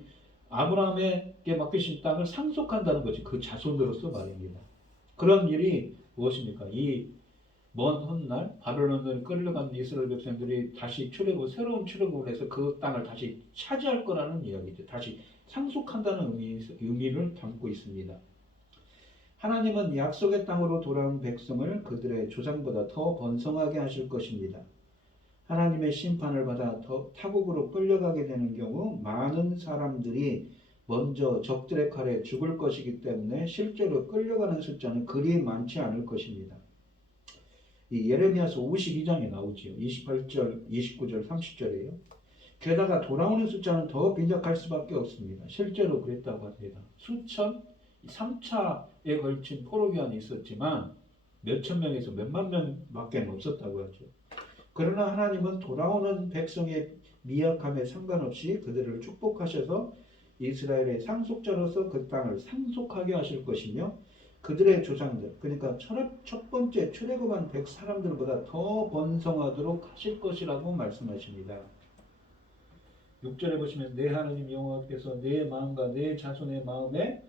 아브라함에게 맡기신 땅을 상속한다는 것이 그 자손으로서 말입니다. 그런 일이 무엇입니까? 이 먼 훗날 바벨론으로 끌려간 이스라엘 백성들이 다시 출애굽 새로운 출애굽을 해서 그 땅을 다시 차지할 거라는 이야기죠. 다시 상속한다는 의미를 담고 있습니다. 하나님은 약속의 땅으로 돌아온 백성을 그들의 조상보다 더 번성하게 하실 것입니다. 하나님의 심판을 받아 더 타국으로 끌려가게 되는 경우 많은 사람들이 먼저 적들의 칼에 죽을 것이기 때문에 실제로 끌려가는 숫자는 그리 많지 않을 것입니다. 이 예레미야서 52장에 나오지요. 28절, 29절, 30절이에요. 게다가 돌아오는 숫자는 더 빈약할 수밖에 없습니다. 실제로 그랬다고 합니다. 수천, 3차에 걸친 포로기한이 있었지만 몇천 명에서 몇만 명밖에 없었다고 하죠. 그러나 하나님은 돌아오는 백성의 미약함에 상관없이 그들을 축복하셔서 이스라엘의 상속자로서 그 땅을 상속하게 하실 것이며 그들의 조상들, 그러니까 첫 번째 출애굽한 사람들보다 더 번성하도록 하실 것이라고 말씀하십니다. 6절에 보시면 내 하나님 여호와께서 내 마음과 내 자손의 마음에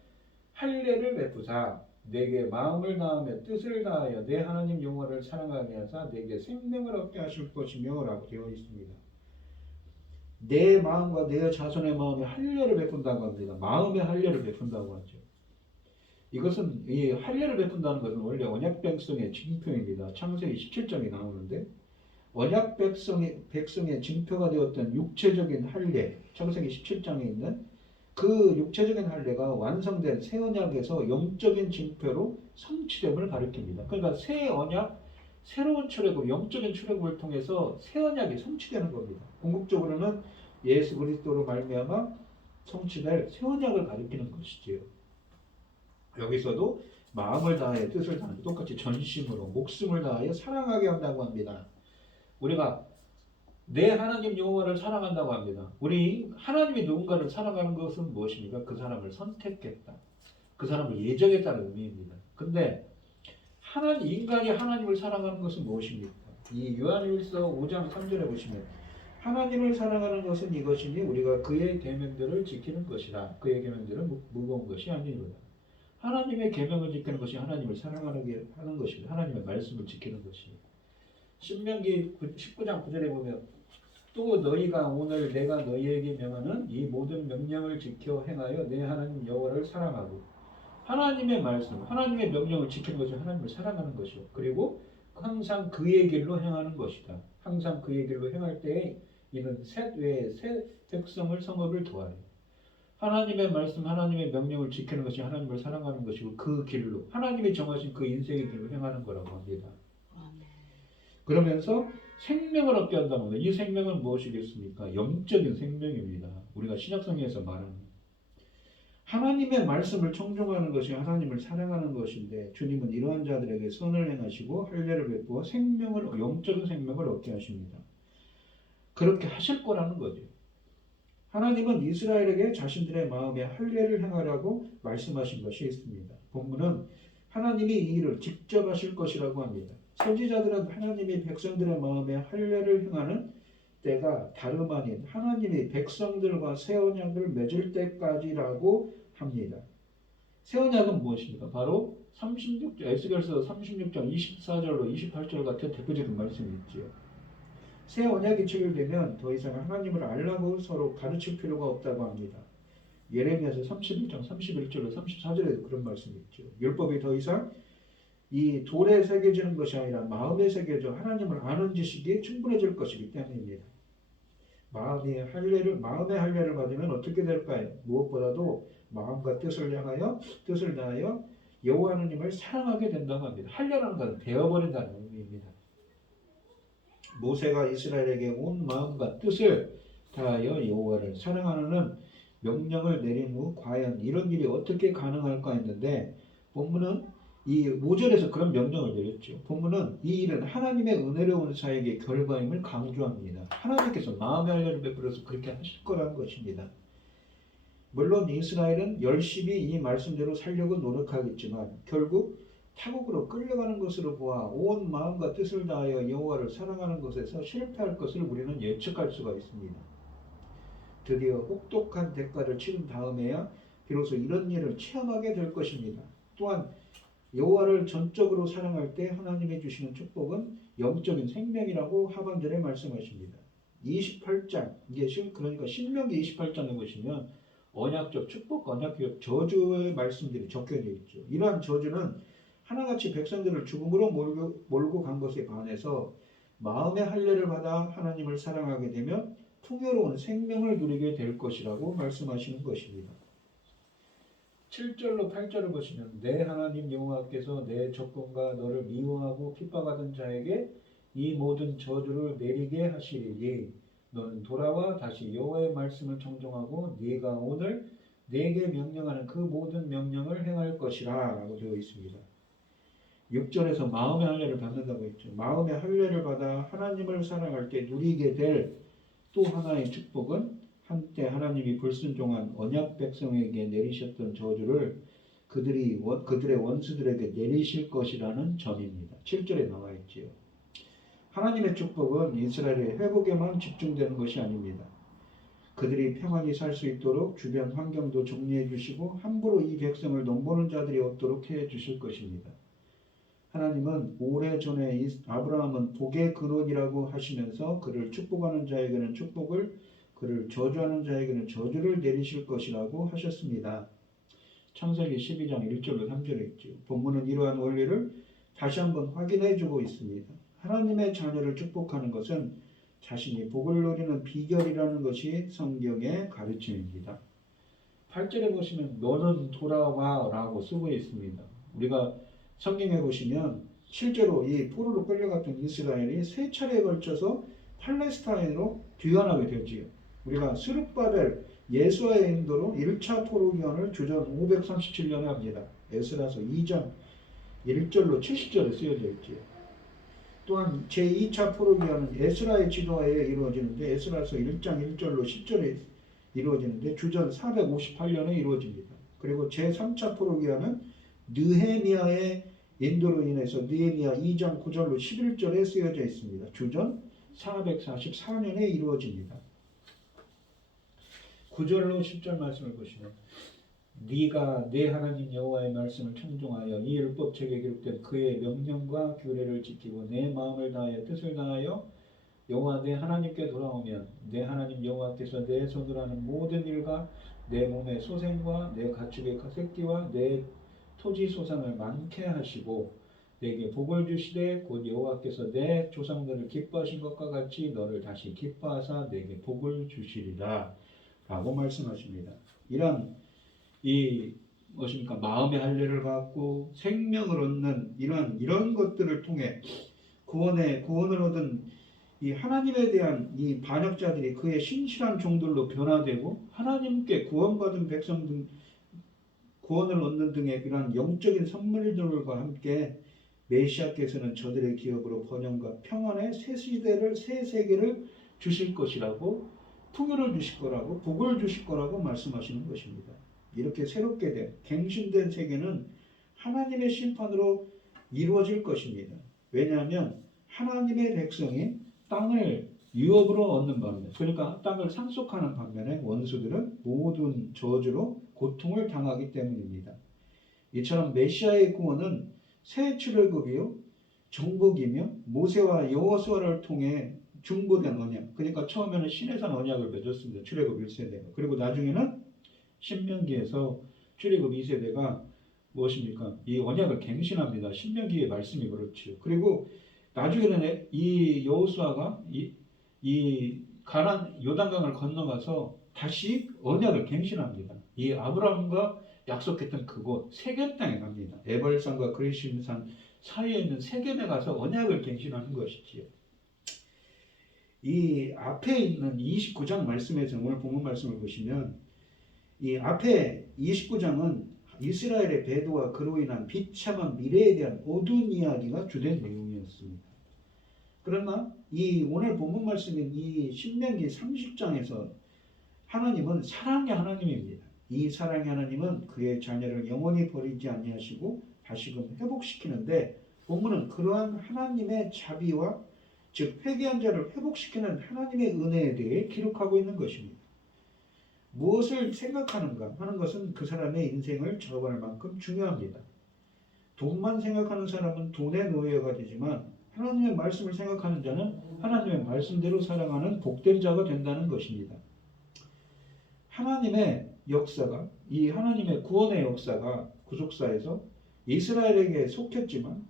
할례를 베푸사 내게 마음을 다하며 뜻을 다하여 내 하나님 여호와를 사랑하게 하사 내게 생명을 얻게 하실 것이며 라고 되어 있습니다. 내 마음과 내 자손의 마음에 할례를 베푼다고 합니다. 마음의 할례를 베푼다고 하죠. 이것은 이 할례를 베푼다는 것은 원래 언약 백성의 징표입니다. 창세기 17장에 나오는데 언약 백성의 징표가 되었던 육체적인 할례, 창세기 17장에 있는 그 육체적인 할례가 완성된 새 언약에서 영적인 징표로 성취됨을 가리킵니다. 그러니까 새 언약, 새로운 출애굽, 영적인 출애굽을 통해서 새 언약이 성취되는 겁니다. 궁극적으로는 예수 그리스도로 말미암아 성취될 새 언약을 가리키는 것이지요. 여기서도 마음을 다하여 뜻을 다하여 똑같이 전심으로 목숨을 다하여 사랑하게 한다고 합니다. 우리가 내 하나님 여호와를 사랑한다고 합니다. 우리 하나님이 누군가를 사랑하는 것은 무엇입니까? 그 사람을 선택했다. 그 사람을 예정했다는 의미입니다. 근데 인간이 하나님을 사랑하는 것은 무엇입니까? 이 요한일서 5장 3절에 보시면 하나님을 사랑하는 것은 이것이니 우리가 그의 계명들을 지키는 것이라. 그의 계명들은 무거운 것이 아니니라. 하나님의 계명을 지키는 것이 하나님을 사랑하게 하는 것입니다. 하나님의 말씀을 지키는 것입니다. 신명기 19장 9절에 보면 또 너희가 오늘 내가 너희에게 명하는 이 모든 명령을 지켜 행하여 내 하나님 여호와를 사랑하고 하나님의 말씀, 하나님의 명령을 지키는 것이 하나님을 사랑하는 것이요. 그리고 항상 그의 길로 행하는 것이다. 항상 그의 길로 행할 때에 이는 셋 외에 새 백성을 성읍을 도하여 하나님의 말씀, 하나님의 명령을 지키는 것이 하나님을 사랑하는 것이고 그 길로 하나님이 정하신 그 인생의 길로 행하는 거라고 합니다. 그러면서 생명을 얻게 한다는 겁니다. 이 생명은 무엇이겠습니까? 영적인 생명입니다. 우리가 신약성경에서 말하는 하나님의 말씀을 청종하는 것이 하나님을 사랑하는 것인데 주님은 이러한 자들에게 선을 행하시고 할례를 베푸어 영적인 생명을 얻게 하십니다. 그렇게 하실 거라는 거죠. 하나님은 이스라엘에게 자신들의 마음에 할례를 행하라고 말씀하신 것이 있습니다. 본문은 하나님이 이 일을 직접 하실 것이라고 합니다. 선지자들은 하나님이 백성들의 마음에 할례를 행하는 때가 다름 아닌 하나님이 백성들과 새 언약을 맺을 때까지라고 합니다. 새 언약은 무엇입니까? 바로 에스겔서 36장 24절로 28절 같은 대표적인 말씀이 있지요. 새 언약이 체결되면 더 이상 하나님을 알라고 서로 가르칠 필요가 없다고 합니다. 예레미야서 31장 31절로 34절에도 그런 말씀이 있죠. 율법이 더 이상 이 돌에 새겨지는 것이 아니라 마음에 새겨져 하나님을 아는 지식이 충분해질 것이기 때문입니다. 마음의 할례를 받으면 어떻게 될까요? 무엇보다도 마음과 뜻을 다하여 여호와 하나님을 사랑하게 된다고 합니다. 할례라는 것은 되어버린다는 의미입니다. 모세가 이스라엘에게 온 마음과 뜻을 다하여 여호와를 사랑하는 명령을 내린 후 과연 이런 일이 어떻게 가능할까 했는데 본문은 이 5절에서 그런 명령을 내렸죠. 본문은 이 일은 하나님의 은혜로운 사역의 결과임을 강조합니다. 하나님께서 마음의 할례를 베풀어서 그렇게 하실 거라는 것입니다. 물론 이스라엘은 열심히 이 말씀대로 살려고 노력하겠지만 결국 타국으로 끌려가는 것으로 보아 온 마음과 뜻을 다하여 여호와를 사랑하는 것에서 실패할 것을 우리는 예측할 수가 있습니다. 드디어 혹독한 대가를 치른 다음에야 비로소 이런 일을 체험하게 될 것입니다. 또한 여호와를 전적으로 사랑할 때 하나님이 주시는 축복은 영적인 생명이라고 하반절에 말씀하십니다. 28장 그러니까 신명기 28장에 보시면 언약적 축복, 언약적 저주의 말씀들이 적혀져 있죠. 이러한 저주는 하나같이 백성들을 죽음으로 몰고 간 것에 반해서 마음의 할례를 받아 하나님을 사랑하게 되면 풍요로운 생명을 누리게 될 것이라고 말씀하시는 것입니다. 7절로 8절을 보시면 내 하나님 여호와께서 내 적군과 너를 미워하고 핍박하던 자에게 이 모든 저주를 내리게 하시리니 너는 돌아와 다시 여호와의 말씀을 청종하고 네가 오늘 내게 명령하는 그 모든 명령을 행할 것이라 라고 되어 있습니다. 6절에서 마음의 할례를 받는다고 했죠. 마음의 할례를 받아 하나님을 사랑할 때 누리게 될 또 하나의 축복은 한때 하나님이 불순종한 언약 백성에게 내리셨던 저주를 그들의 원수들에게 내리실 것이라는 점입니다. 7절에 나와 있지요. 하나님의 축복은 이스라엘의 회복에만 집중되는 것이 아닙니다. 그들이 평안히 살 수 있도록 주변 환경도 정리해 주시고 함부로 이 백성을 넘보는 자들이 없도록 해 주실 것입니다. 하나님은 오래전에 아브라함은 복의 근원이라고 하시면서 그를 축복하는 자에게는 축복을 그를 저주하는 자에게는 저주를 내리실 것이라고 하셨습니다. 창세기 12장 1절로 3절에 있죠. 본문은 이러한 원리를 다시 한번 확인해 주고 있습니다. 하나님의 자녀를 축복하는 것은 자신이 복을 누리는 비결이라는 것이 성경의 가르침입니다. 8절에 보시면 너는 돌아와 라고 쓰고 있습니다. 우리가 성경에 보시면 실제로 이 포로로 끌려갔던 이스라엘이 세 차례에 걸쳐서 팔레스타인으로 귀환하게 되지요. 우리가 스룹바벨 예수와의 인도로 1차 포로 귀환을 주전 537년에 합니다. 에스라서 2장 1절로 70절에 쓰여져 있지요. 또한 제2차 포로 귀환은 에스라의 지도하에 이루어지는데 에스라서 1장 1절로 10절에 이루어지는데 주전 458년에 이루어집니다. 그리고 제3차 포로 귀환은 느헤미야의 인도로 인해서 느헤미야 2장 9절로 11절에 쓰여져 있습니다. 주전 444년에 이루어집니다. 9절로 10절 말씀을 보시면 네가 내 하나님 여호와의 말씀을 청종하여 이 율법책에 기록된 그의 명령과 규례를 지키고 내 마음을 다하여 뜻을 다하여 여호와 내 하나님께 돌아오면 내 하나님 여호와께서 내 손으로 하는 모든 일과 내 몸의 소생과 내 가축의 새끼와 내 토지 소산을 많게 하시고 내게 복을 주시되 곧 여호와께서 내 조상들을 기뻐하신 것과 같이 너를 다시 기뻐하사 내게 복을 주시리라 라고 말씀하십니다. 이런 마음의 할례를 받고 생명을 얻는 이런 것들을 통해 구원을 얻은 이 하나님에 대한 이 반역자들이 그의 신실한 종들로 변화되고 하나님께 구원받은 백성 등 구원을 얻는 등의 이러한 영적인 선물들과 함께 메시아께서는 저들의 기업으로 번영과 평안의 새 세계를 주실 것이라고 풍요를 주실 거라고 복을 주실 거라고 말씀하시는 것입니다. 이렇게 새롭게 된 갱신된 세계는 하나님의 심판으로 이루어질 것입니다. 왜냐하면 하나님의 백성이 땅을 유업으로 얻는 반면 그러니까 땅을 상속하는 반면에 원수들은 모든 저주로 고통을 당하기 때문입니다. 이처럼 메시아의 구원은 새 출애굽이요 정복이며 모세와 여호수아를 통해 중보된 언약. 그러니까 처음에는 시내산 언약을 맺었습니다. 출애굽 1세대가. 그리고 나중에는 신명기에서 출애굽 2세대가 무엇입니까? 이 언약을 갱신합니다. 신명기의 말씀이 그렇죠. 그리고 나중에는 이 여호수아가 이 가나안 요단강을 건너가서 다시 언약을 갱신합니다. 이 아브라함과 약속했던 그곳 세겜 땅에 갑니다. 에발산과 그리심산 사이에 있는 세겜에 가서 언약을 갱신하는 것이지요. 이 앞에 있는 29장 말씀에서 오늘 본문 말씀을 보시면 이 앞에 29장은 이스라엘의 배도와 그로 인한 비참한 미래에 대한 어두운 이야기가 주된 내용이었습니다. 그러나 이 오늘 본문 말씀인 이 신명기 30장에서 하나님은 사랑의 하나님입니다. 이 사랑의 하나님은 그의 자녀를 영원히 버리지 아니하시고 다시금 회복시키는데 본문은 그러한 하나님의 자비와 즉 회개한 자를 회복시키는 하나님의 은혜에 대해 기록하고 있는 것입니다. 무엇을 생각하는가 하는 것은 그 사람의 인생을 좌우할 만큼 중요합니다. 돈만 생각하는 사람은 돈의 노예가 되지만 하나님의 말씀을 생각하는 자는 하나님의 말씀대로 살아가는 복된 자가 된다는 것입니다. 하나님의 역사가 이 하나님의 구원의 역사가 구속사에서 이스라엘에게 속했지만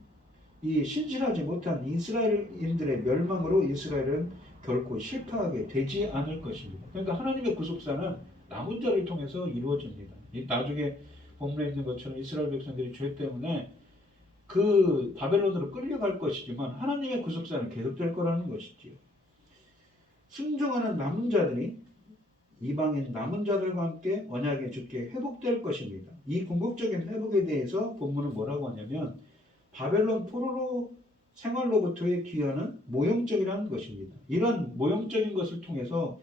이 신실하지 못한 이스라엘인들의 멸망으로 이스라엘은 결코 실패하게 되지 않을 것입니다. 그러니까 하나님의 구속사는 남은 자를 통해서 이루어집니다. 나중에 본문에 있는 것처럼 이스라엘 백성들이 죄 때문에 그 바벨론으로 끌려갈 것이지만 하나님의 구속사는 계속될 거라는 것이지요. 순종하는 남은 자들이 이방인 남은 자들과 함께 언약의 주께 회복될 것입니다. 이 궁극적인 회복에 대해서 본문은 뭐라고 하냐면 바벨론 포로로 생활로부터의 귀환은 모형적이라는 것입니다. 이런 모형적인 것을 통해서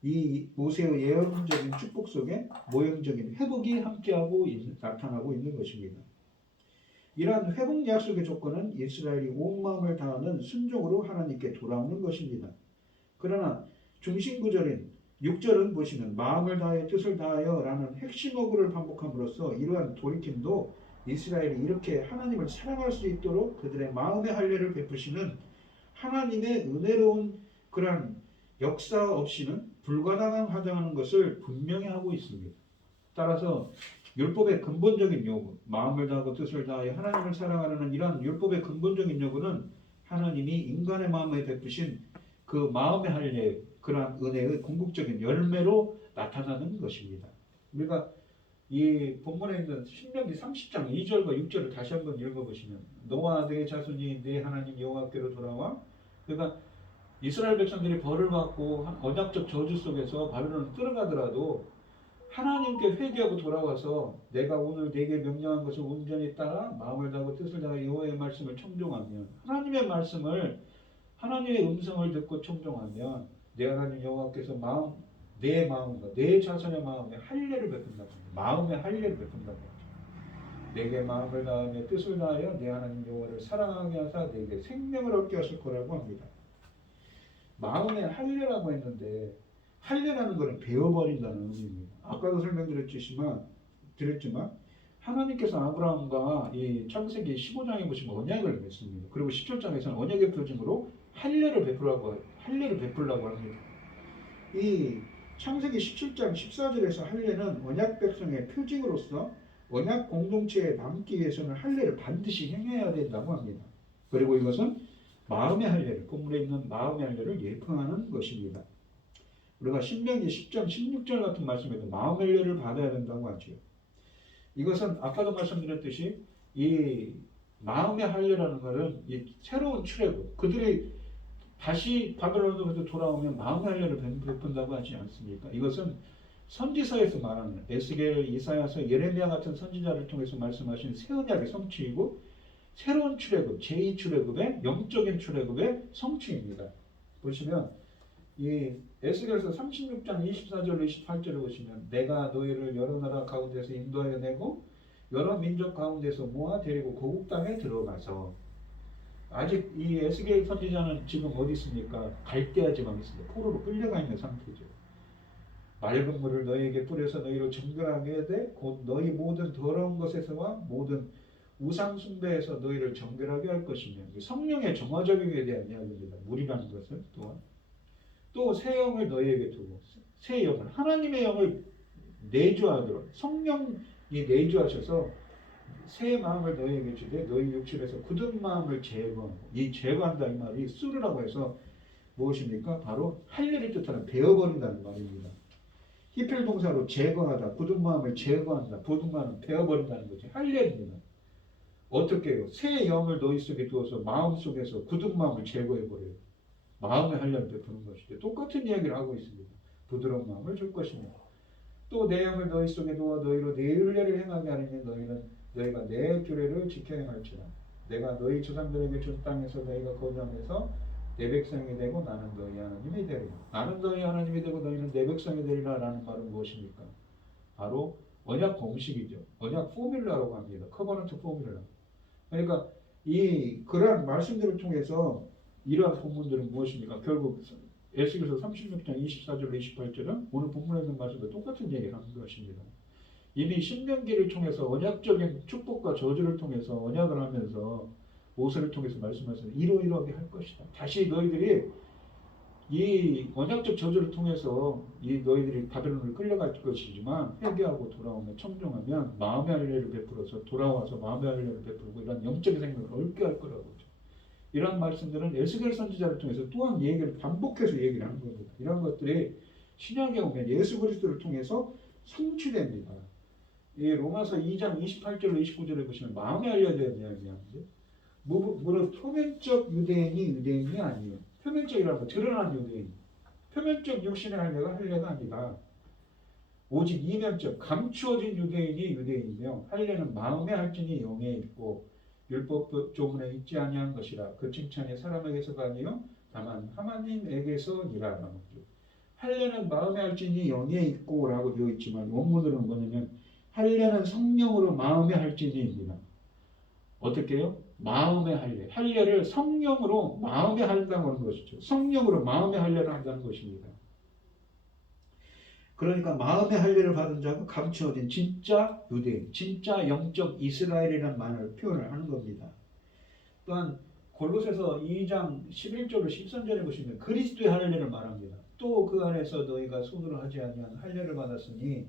이 모세의 예언적인 축복 속에 모형적인 회복이 함께하고 나타나고 있는 것입니다. 이러한 회복 약속의 조건은 이스라엘이 온 마음을 다하는 순종으로 하나님께 돌아오는 것입니다. 그러나 중심 구절인 6절은 보시면 마음을 다하여 뜻을 다하여 라는 핵심 어구를 반복함으로써 이러한 돌이킴도 이스라엘이 이렇게 하나님을 사랑할 수 있도록 그들의 마음의 할례를 베푸시는 하나님의 은혜로운 그러한 역사 없이는 불가능하다는 것을 분명히 하고 있습니다. 따라서 율법의 근본적인 요구, 마음을 다하고 뜻을 다하여 하나님을 사랑하라는 이러한 율법의 근본적인 요구는 하나님이 인간의 마음에 베푸신 그 마음의 할례, 그러한 은혜의 궁극적인 열매로 나타나는 것입니다. 우리가 이 본문에 있는 신명기 30장 2절과 6절을 다시 한번 읽어보시면 너와 네 자손이 네 하나님 여호와께로 돌아와 그러니까 이스라엘 백성들이 벌을 받고 언약적 저주 속에서 바벨론을 끌어가더라도 하나님께 회개하고 돌아와서 내가 오늘 네게 명령한 것을 온전히 따라 마음을 다하고 뜻을 다하여 여호와의 말씀을 청종하면 하나님의 말씀을 하나님의 음성을 듣고 청종하면 내 하나님 여호와께서 내 마음과 내 자손의 마음에 할례를 베푼다고 합니다. 마음의 할례를 베푼다고 하죠. 내게 마음을 다하며 뜻을 다하여 내 하나님 여호와를 사랑하게 하사 내게 생명을 얻게 하실 거라고 합니다. 마음의 할례라고 했는데 할례라는 것은 베어버린다는 의미입니다. 아까도 설명드렸지만 하나님께서 아브라함과 이 창세기 15장에 보시면 언약을 맺습니다. 그리고 17장에서는 언약의 표징으로 할례를 베풀라고 합니다. 이 창세기 17장 14절에서 할례는 언약 백성의 표징으로서 언약 공동체에 남기 위해서는 할례를 반드시 행해야 된다고 합니다. 그리고 이것은 마음의 할례를 본문에 있는 마음의 할례를 예표하는 것입니다. 우리가 신명기 10장 16절 같은 말씀에도 마음의 할례를 받아야 된다고 하죠. 이것은 아까도 말씀드렸듯이 이 마음의 할례라는 것은 이 새로운 출애굽 그들이 다시 바벨론으로 돌아오면 마음의 할례를 베푼다고 하지 않습니까? 이것은 선지서에서 말하는 에스겔, 이사야서, 예레미야 같은 선지자를 통해서 말씀하신 새 언약의 성취이고 새로운 출애굽, 제2출애굽의 영적인 출애굽의 성취입니다. 보시면 이 에스겔서 36장 24절 28절을 보시면 내가 너희를 여러 나라 가운데서 인도하여 내고 여러 민족 가운데서 모아 데리고 고국 땅에 들어가서 아직 이 에스겔 선지자는 지금 어디 있습니까? 갈대아 지방에 있습니다. 포로로 끌려가 있는 상태죠. 맑은 물을 너희에게 뿌려서 너희로 정결하게 하되 곧 너희 모든 더러운 것에서와 모든 우상 숭배에서 너희를 정결하게 할 것이며 성령의 정화 적용에 대한 이야기입니다. 물이라는 것은 또한 또 새 영을 너희에게 두고 새 영을 하나님의 영을 내주하도록 성령이 내주하셔서 새 마음을 너희에게 주되 너희 육신에서 굳은 마음을 제거하고 이 제거한다 이 말이 쓰르라고 해서 무엇입니까? 바로 할례를 뜻하는 베어버린다는 말입니다. 히필 동사로 제거하다, 굳은 마음을 제거한다, 굳은 마음을 베어버린다는 것이 할례입니다. 어떻게 해요? 새 영을 너희 속에 두어서 마음 속에서 굳은 마음을 제거해버려요. 마음의 할례를 베푸는 것이죠. 똑같은 이야기를 하고 있습니다. 부드러운 마음을 줄 것이며 또 내 영을 너희 속에 두어 너희로 내 윤례를 행하게 하리니 너희가 내 규례를 지켜 행할지라. 내가 너희 조상들에게 준 땅에서 너희가 거주하면서 내 백성이 되고 나는 너희 하나님이 되리라. 나는 너희 하나님이 되고 너희는 내 백성이 되리라 라는 말은 무엇입니까? 바로 언약 공식이죠. 언약 포뮬라라고 합니다. 커버넌트 포뮬라. 그러니까 그러한 말씀들을 통해서 이러한 본문들은 무엇입니까? 결국 에스겔서 36장 24절 28절은 오늘 본문에 있는 말씀과 똑같은 얘기를 하는 것입니다. 이미 신명기를 통해서 언약적인 축복과 저주를 통해서 언약을 하면서 모세를 통해서 말씀하시는 이러이러하게 할 것이다. 다시 너희들이 이 언약적 저주를 통해서 너희들이 바벨론을 끌려갈 것이지만 회개하고 돌아오며 청종하면 마음의 할례를 베풀어서 돌아와서 마음의 할례를 베풀고 이런 영적인 생명을 얻게 할 거라고 하죠. 이런 말씀들은 에스겔 선지자를 통해서 또한 얘기를 반복해서 얘기를 하는 겁니다. 이런 것들이 신약에 오면 예수 그리스도를 통해서 성취됩니다. 이 로마서 2장 28절로 29절에 보시면 마음의 할례에 대한 이야기하는데 무릇 표면적 유대인이 아니에요. 표면적이라는 건 드러난 유대인. 표면적 육신의 할례가 아니다. 오직 이면적 감추어진 유대인이 유대인이며 할례는 마음의 할진이 영에 있고 율법 조문에 있지 아니한 것이라. 그 칭찬이 사람에게서가 아니요 다만 하나님에게서니라. 할례는 마음의 할진이 영에 있고 라고 되어 있지만 원문으로는 뭐냐면 할례는 성령으로 마음의 할진이입니다. 어떻게 해요? 마음의 할례. 할례를 성령으로 마음에 한다고 하는 것이죠. 성령으로 마음의 할례를 한다는 것입니다. 그러니까 마음의 할례를 받은 자가 감추어진 진짜 유대인, 진짜 영적 이스라엘이라는 말을 표현을 하는 겁니다. 또한 골로새서 2장 11절로 13절에 보시면 그리스도의 할례를 말합니다. 또 그 안에서 너희가 손으로 하지 아니한 할례를 받았으니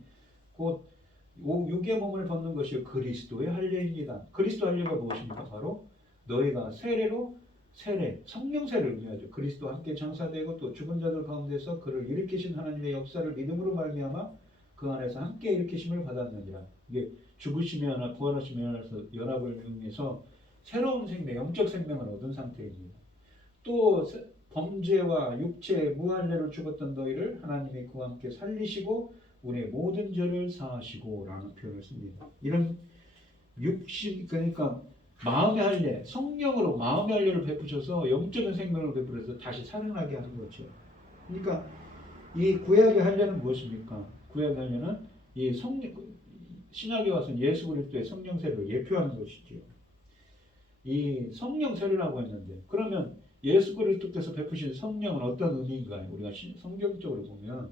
곧 육의 몸을 벗는 것이 그리스도의 할례입니다. 그리스도 할례가 무엇입니까? 바로 너희가 성령 세례를 의미하죠. 그리스도와 함께 장사되고 또 죽은 자들 가운데서 그를 일으키신 하나님의 역사를 믿음으로 말미암아 그 안에서 함께 일으키심을 받았느니라. 이게 죽으심에 하나 부활하심에 하나서 연합을 이용해서 새로운 생명, 영적 생명을 얻은 상태입니다. 또 범죄와 육체 무할례로 죽었던 너희를 하나님이 그와 함께 살리시고 우리의 모든 죄를 사하시고 라는 표현을 씁니다. 이런 육신, 그러니까 마음의 할례, 성령으로 마음의 할례를 베푸셔서 영적인 생명을 베풀어서 다시 살아나게 하는 거죠. 그러니까 이 구약의 할례는 무엇입니까? 구약의 할례는 신약에 와서는 예수 그리스도의 성령 세례를 예표하는 것이죠. 이 성령 세례라고 했는데 그러면 예수 그리스도께서 베푸신 성령은 어떤 의미인가요? 우리가 성경적으로 보면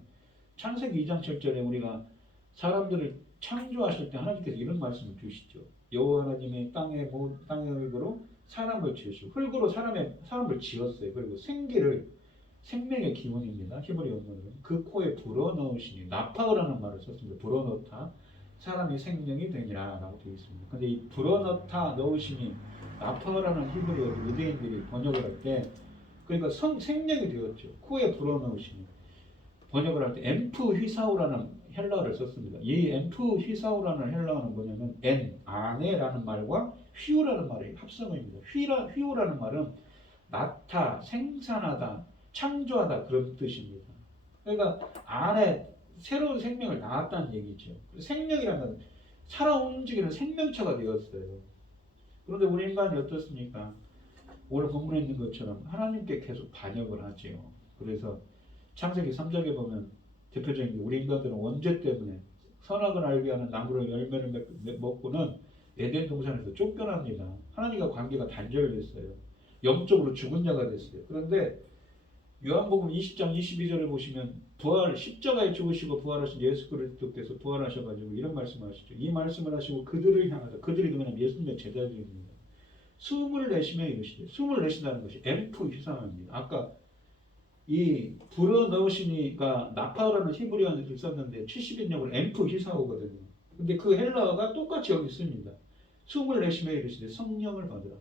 창세기 2장 7절에 우리가 사람들을 창조하실 때 하나님께서 이런 말씀을 주시죠. 여호와 하나님이 땅의 흙으로 사람을 지으시고 흙으로 사람을 지었어요. 그리고 생명의 기운입니다. 히브리 원문은 그 코에 불어넣으시니 나파라는 말을 썼습니다. 불어넣다 사람이 생명이 되니라 라고 되어 있습니다. 근데 이 불어넣다 넣으시니 나파라는 히브리어로 유대인들이 번역을 할 때 그러니까 생명이 되었죠. 코에 불어넣으시니 번역을 할 때 엠프 휘사우라는 헬라어를 썼습니다. 이 엠프 휘사우라는 헬라어는 뭐냐면 안에라는 말과 휘우라는 말의 합성어입니다. 휘우라는 말은 낳다, 생산하다, 창조하다 그런 뜻입니다. 그러니까 안에 새로운 생명을 낳았다는 얘기죠. 생명이라는 건 살아 움직이는 생명체가 되었어요. 그런데 우리 인간이 어떻습니까? 오늘 본문에 있는 것처럼 하나님께 계속 반역을 하지요. 그래서 창세기 3장에 보면 대표적인 게 우리 인간들은 원죄 때문에 선악을 알게 하는 나무의 열매를 먹고는 에덴 동산에서 쫓겨납니다. 하나님과 관계가 단절됐어요. 영적으로 죽은 자가 됐어요. 그런데 요한복음 20장 22절에 보시면 부활 십자가에 죽으시고 부활하신 예수 그리스도께서 부활하셔가지고 이런 말씀을 하시죠. 이 말씀을 하시고 그들을 향하사, 그들이 누구냐면 예수님의 제자들입니다. 숨을 내쉬며 이르시되, 숨을 내쉰다는 것이 엠프 휴상합니다. 아까 이 불어 넣으시니까 나파라는 히브리어를 썼는데 70인역으로 엠프 히사오거든요. 근데 그 헬라어가 똑같이 여기 씁니다. 숨을 내쉬며 이르시되 성령을 받으라.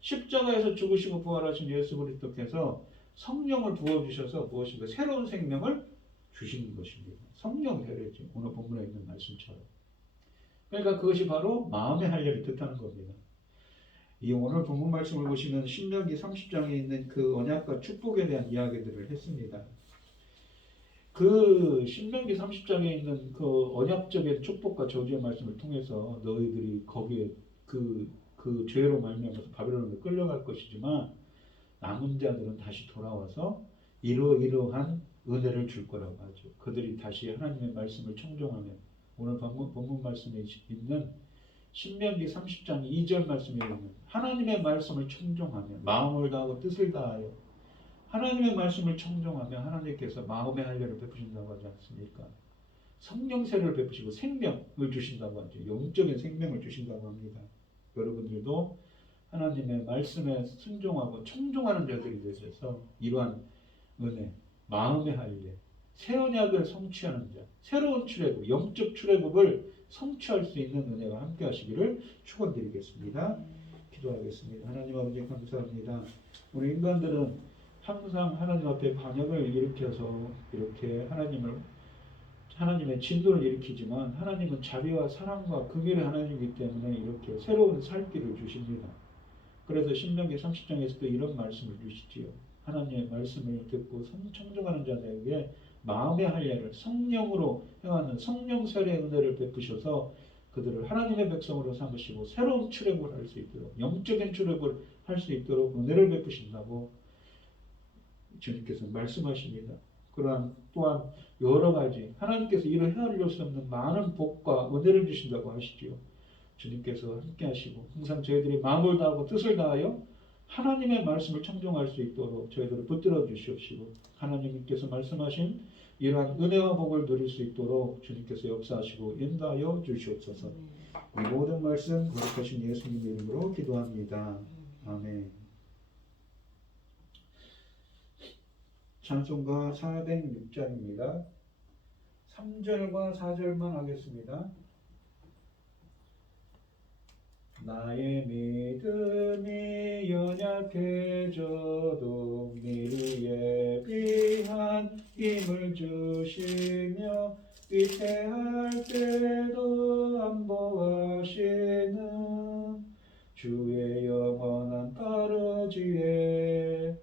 십자가에서 죽으시고 부활하신 예수 그리스도께서 성령을 부어주셔서 무엇인가 새로운 생명을 주시는 것입니다. 성령 세례죠. 오늘 본문에 있는 말씀처럼. 그러니까 그것이 바로 마음의 할례를 뜻하는 겁니다. 이 오늘 본문 말씀을 보시면 신명기 30장에 있는 그 언약과 축복에 대한 이야기들을 했습니다. 그 신명기 30장에 있는 그 언약적인 축복과 저주의 말씀을 통해서 너희들이 거기에 그 죄로 말미암아서 바벨론으로 끌려갈 것이지만 남은 자들은 다시 돌아와서 이러이러한 은혜를 줄 거라고 하죠. 그들이 다시 하나님의 말씀을 청종하면 오늘 본문 말씀에 있는 신명기 30장 2절 말씀에 보면 하나님의 말씀을 청종하면 마음을 다하고 뜻을 다하여 하나님의 말씀을 청종하면 하나님께서 마음의 할례를 베푸신다고 하지 않습니까? 성령세를 베푸시고 생명을 주신다고 하죠. 영적인 생명을 주신다고 합니다. 여러분들도 하나님의 말씀에 순종하고 청종하는 자들이 되셔서 이러한 은혜, 마음의 할례, 새 언약을 성취하는 자, 새로운 출애굽, 영적 출애굽을 성취할 수 있는 은혜가 함께 하시기를 축원드리겠습니다. 기도하겠습니다. 하나님 아버지 감사합니다. 우리 인간들은 항상 하나님 앞에 반역을 일으켜서 이렇게 하나님의 진노를 일으키지만 하나님은 자비와 사랑과 긍휼의 하나님이기 때문에 이렇게 새로운 살 길을 주십니다. 그래서 신명기 30장에서도 이런 말씀을 주시지요. 하나님의 말씀을 듣고 청종하는 자들에게 마음의 할례를 성령으로 행하는 성령 세례의 은혜를 베푸셔서 그들을 하나님의 백성으로 삼으시고 새로운 출애굽을 할 수 있도록 영적인 출애굽을 할 수 있도록 은혜를 베푸신다고 주님께서 말씀하십니다. 그러한 또한 여러 가지 하나님께서 이루 헤아릴 수 없는 많은 복과 은혜를 주신다고 하시지요. 주님께서 함께 하시고 항상 저희들이 마음을 다하고 뜻을 다하여 하나님의 말씀을 청종할 수 있도록 저희들을 붙들어 주시옵시고 하나님께서 말씀하신 이러한 은혜와 복을 누릴 수 있도록 주님께서 역사하시고 인도하여 주시옵소서. 이 모든 말씀 거룩하신 예수님 이름으로 기도합니다. 아멘. 찬송가 406장입니다. 3절과 4절만 하겠습니다. 나의 믿음이 연약해져도 미리 예비한 힘을 주시며 위태할 때도 안보하시는 주의 영원한 팔 의지에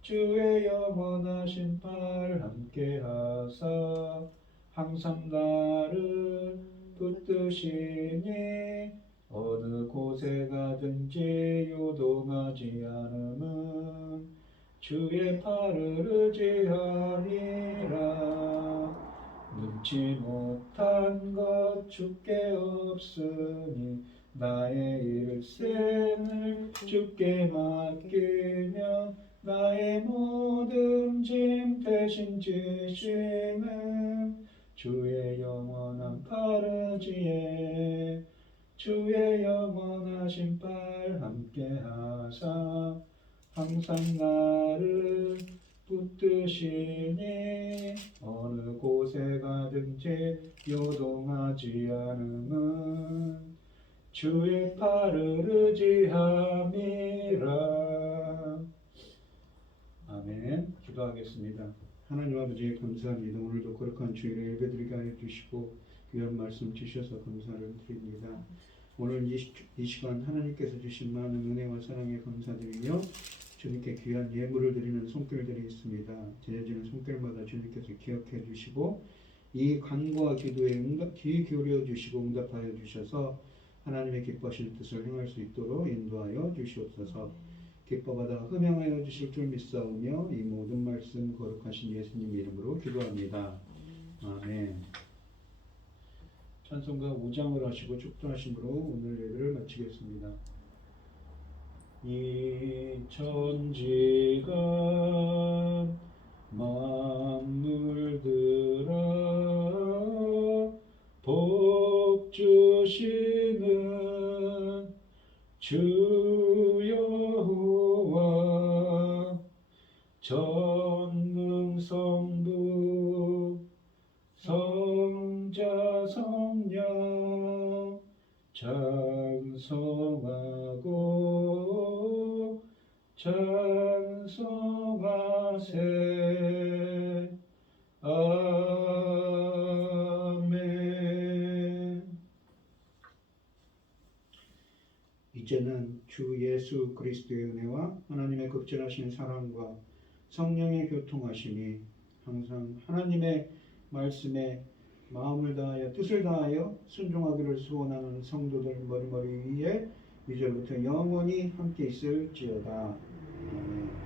주의 영원하신 팔 함께하사 항상 나를 붙드시니 어느 곳에 가든지 요동하지 않음은 주의 팔을 의지하니라. 눈치 못한 것 주께 없으니 나의 일생을 주께 맡기며 나의 모든 짐 대신 지시는 주의 영원한 팔 의지에 주의 영원하신 팔 함께하사 항상 나를 붙드시니 어느 곳에 가든지 요동하지 않음은 주의 팔을 의지함이라. 아멘. 기도하겠습니다. 하나님 아버지 감사합니다. 오늘도 거룩한 주일에 예배드리게 하여 주시고 귀한 말씀 주셔서 감사를 드립니다. 오늘 이 시간 하나님께서 주신 많은 은혜와 사랑에 감사드리며 주님께 귀한 예물을 드리는 손길들이 있습니다. 드려지는 손길마다 주님께서 기억해 주시고 이 간구와 기도에 귀 기울여 주시고 응답하여 주셔서 하나님의 기뻐하실 뜻을 행할 수 있도록 인도하여 주시옵소서. 기뻐받아 흠양하여 주실 줄 믿사오며 이 모든 말씀 거룩하신 예수님 이름으로 기도합니다. 아멘. 찬송가 5장을 하시고 축도하심으로 오늘 예배를 마치겠습니다. 이 천지가 만물들아 복 주시는 주 여호와 전능성부 성자 성령 찬송하고 찬송하세 아멘. 이제는 주 예수 그리스도의 은혜와 하나님의 극진하신 사랑과 성령의 교통하심이 항상 하나님의 말씀에 마음을 다하여 뜻을 다하여 순종하기를 소원하는 성도들 머리머리 위에 이제부터 영원히 함께 있을지어다. 아멘.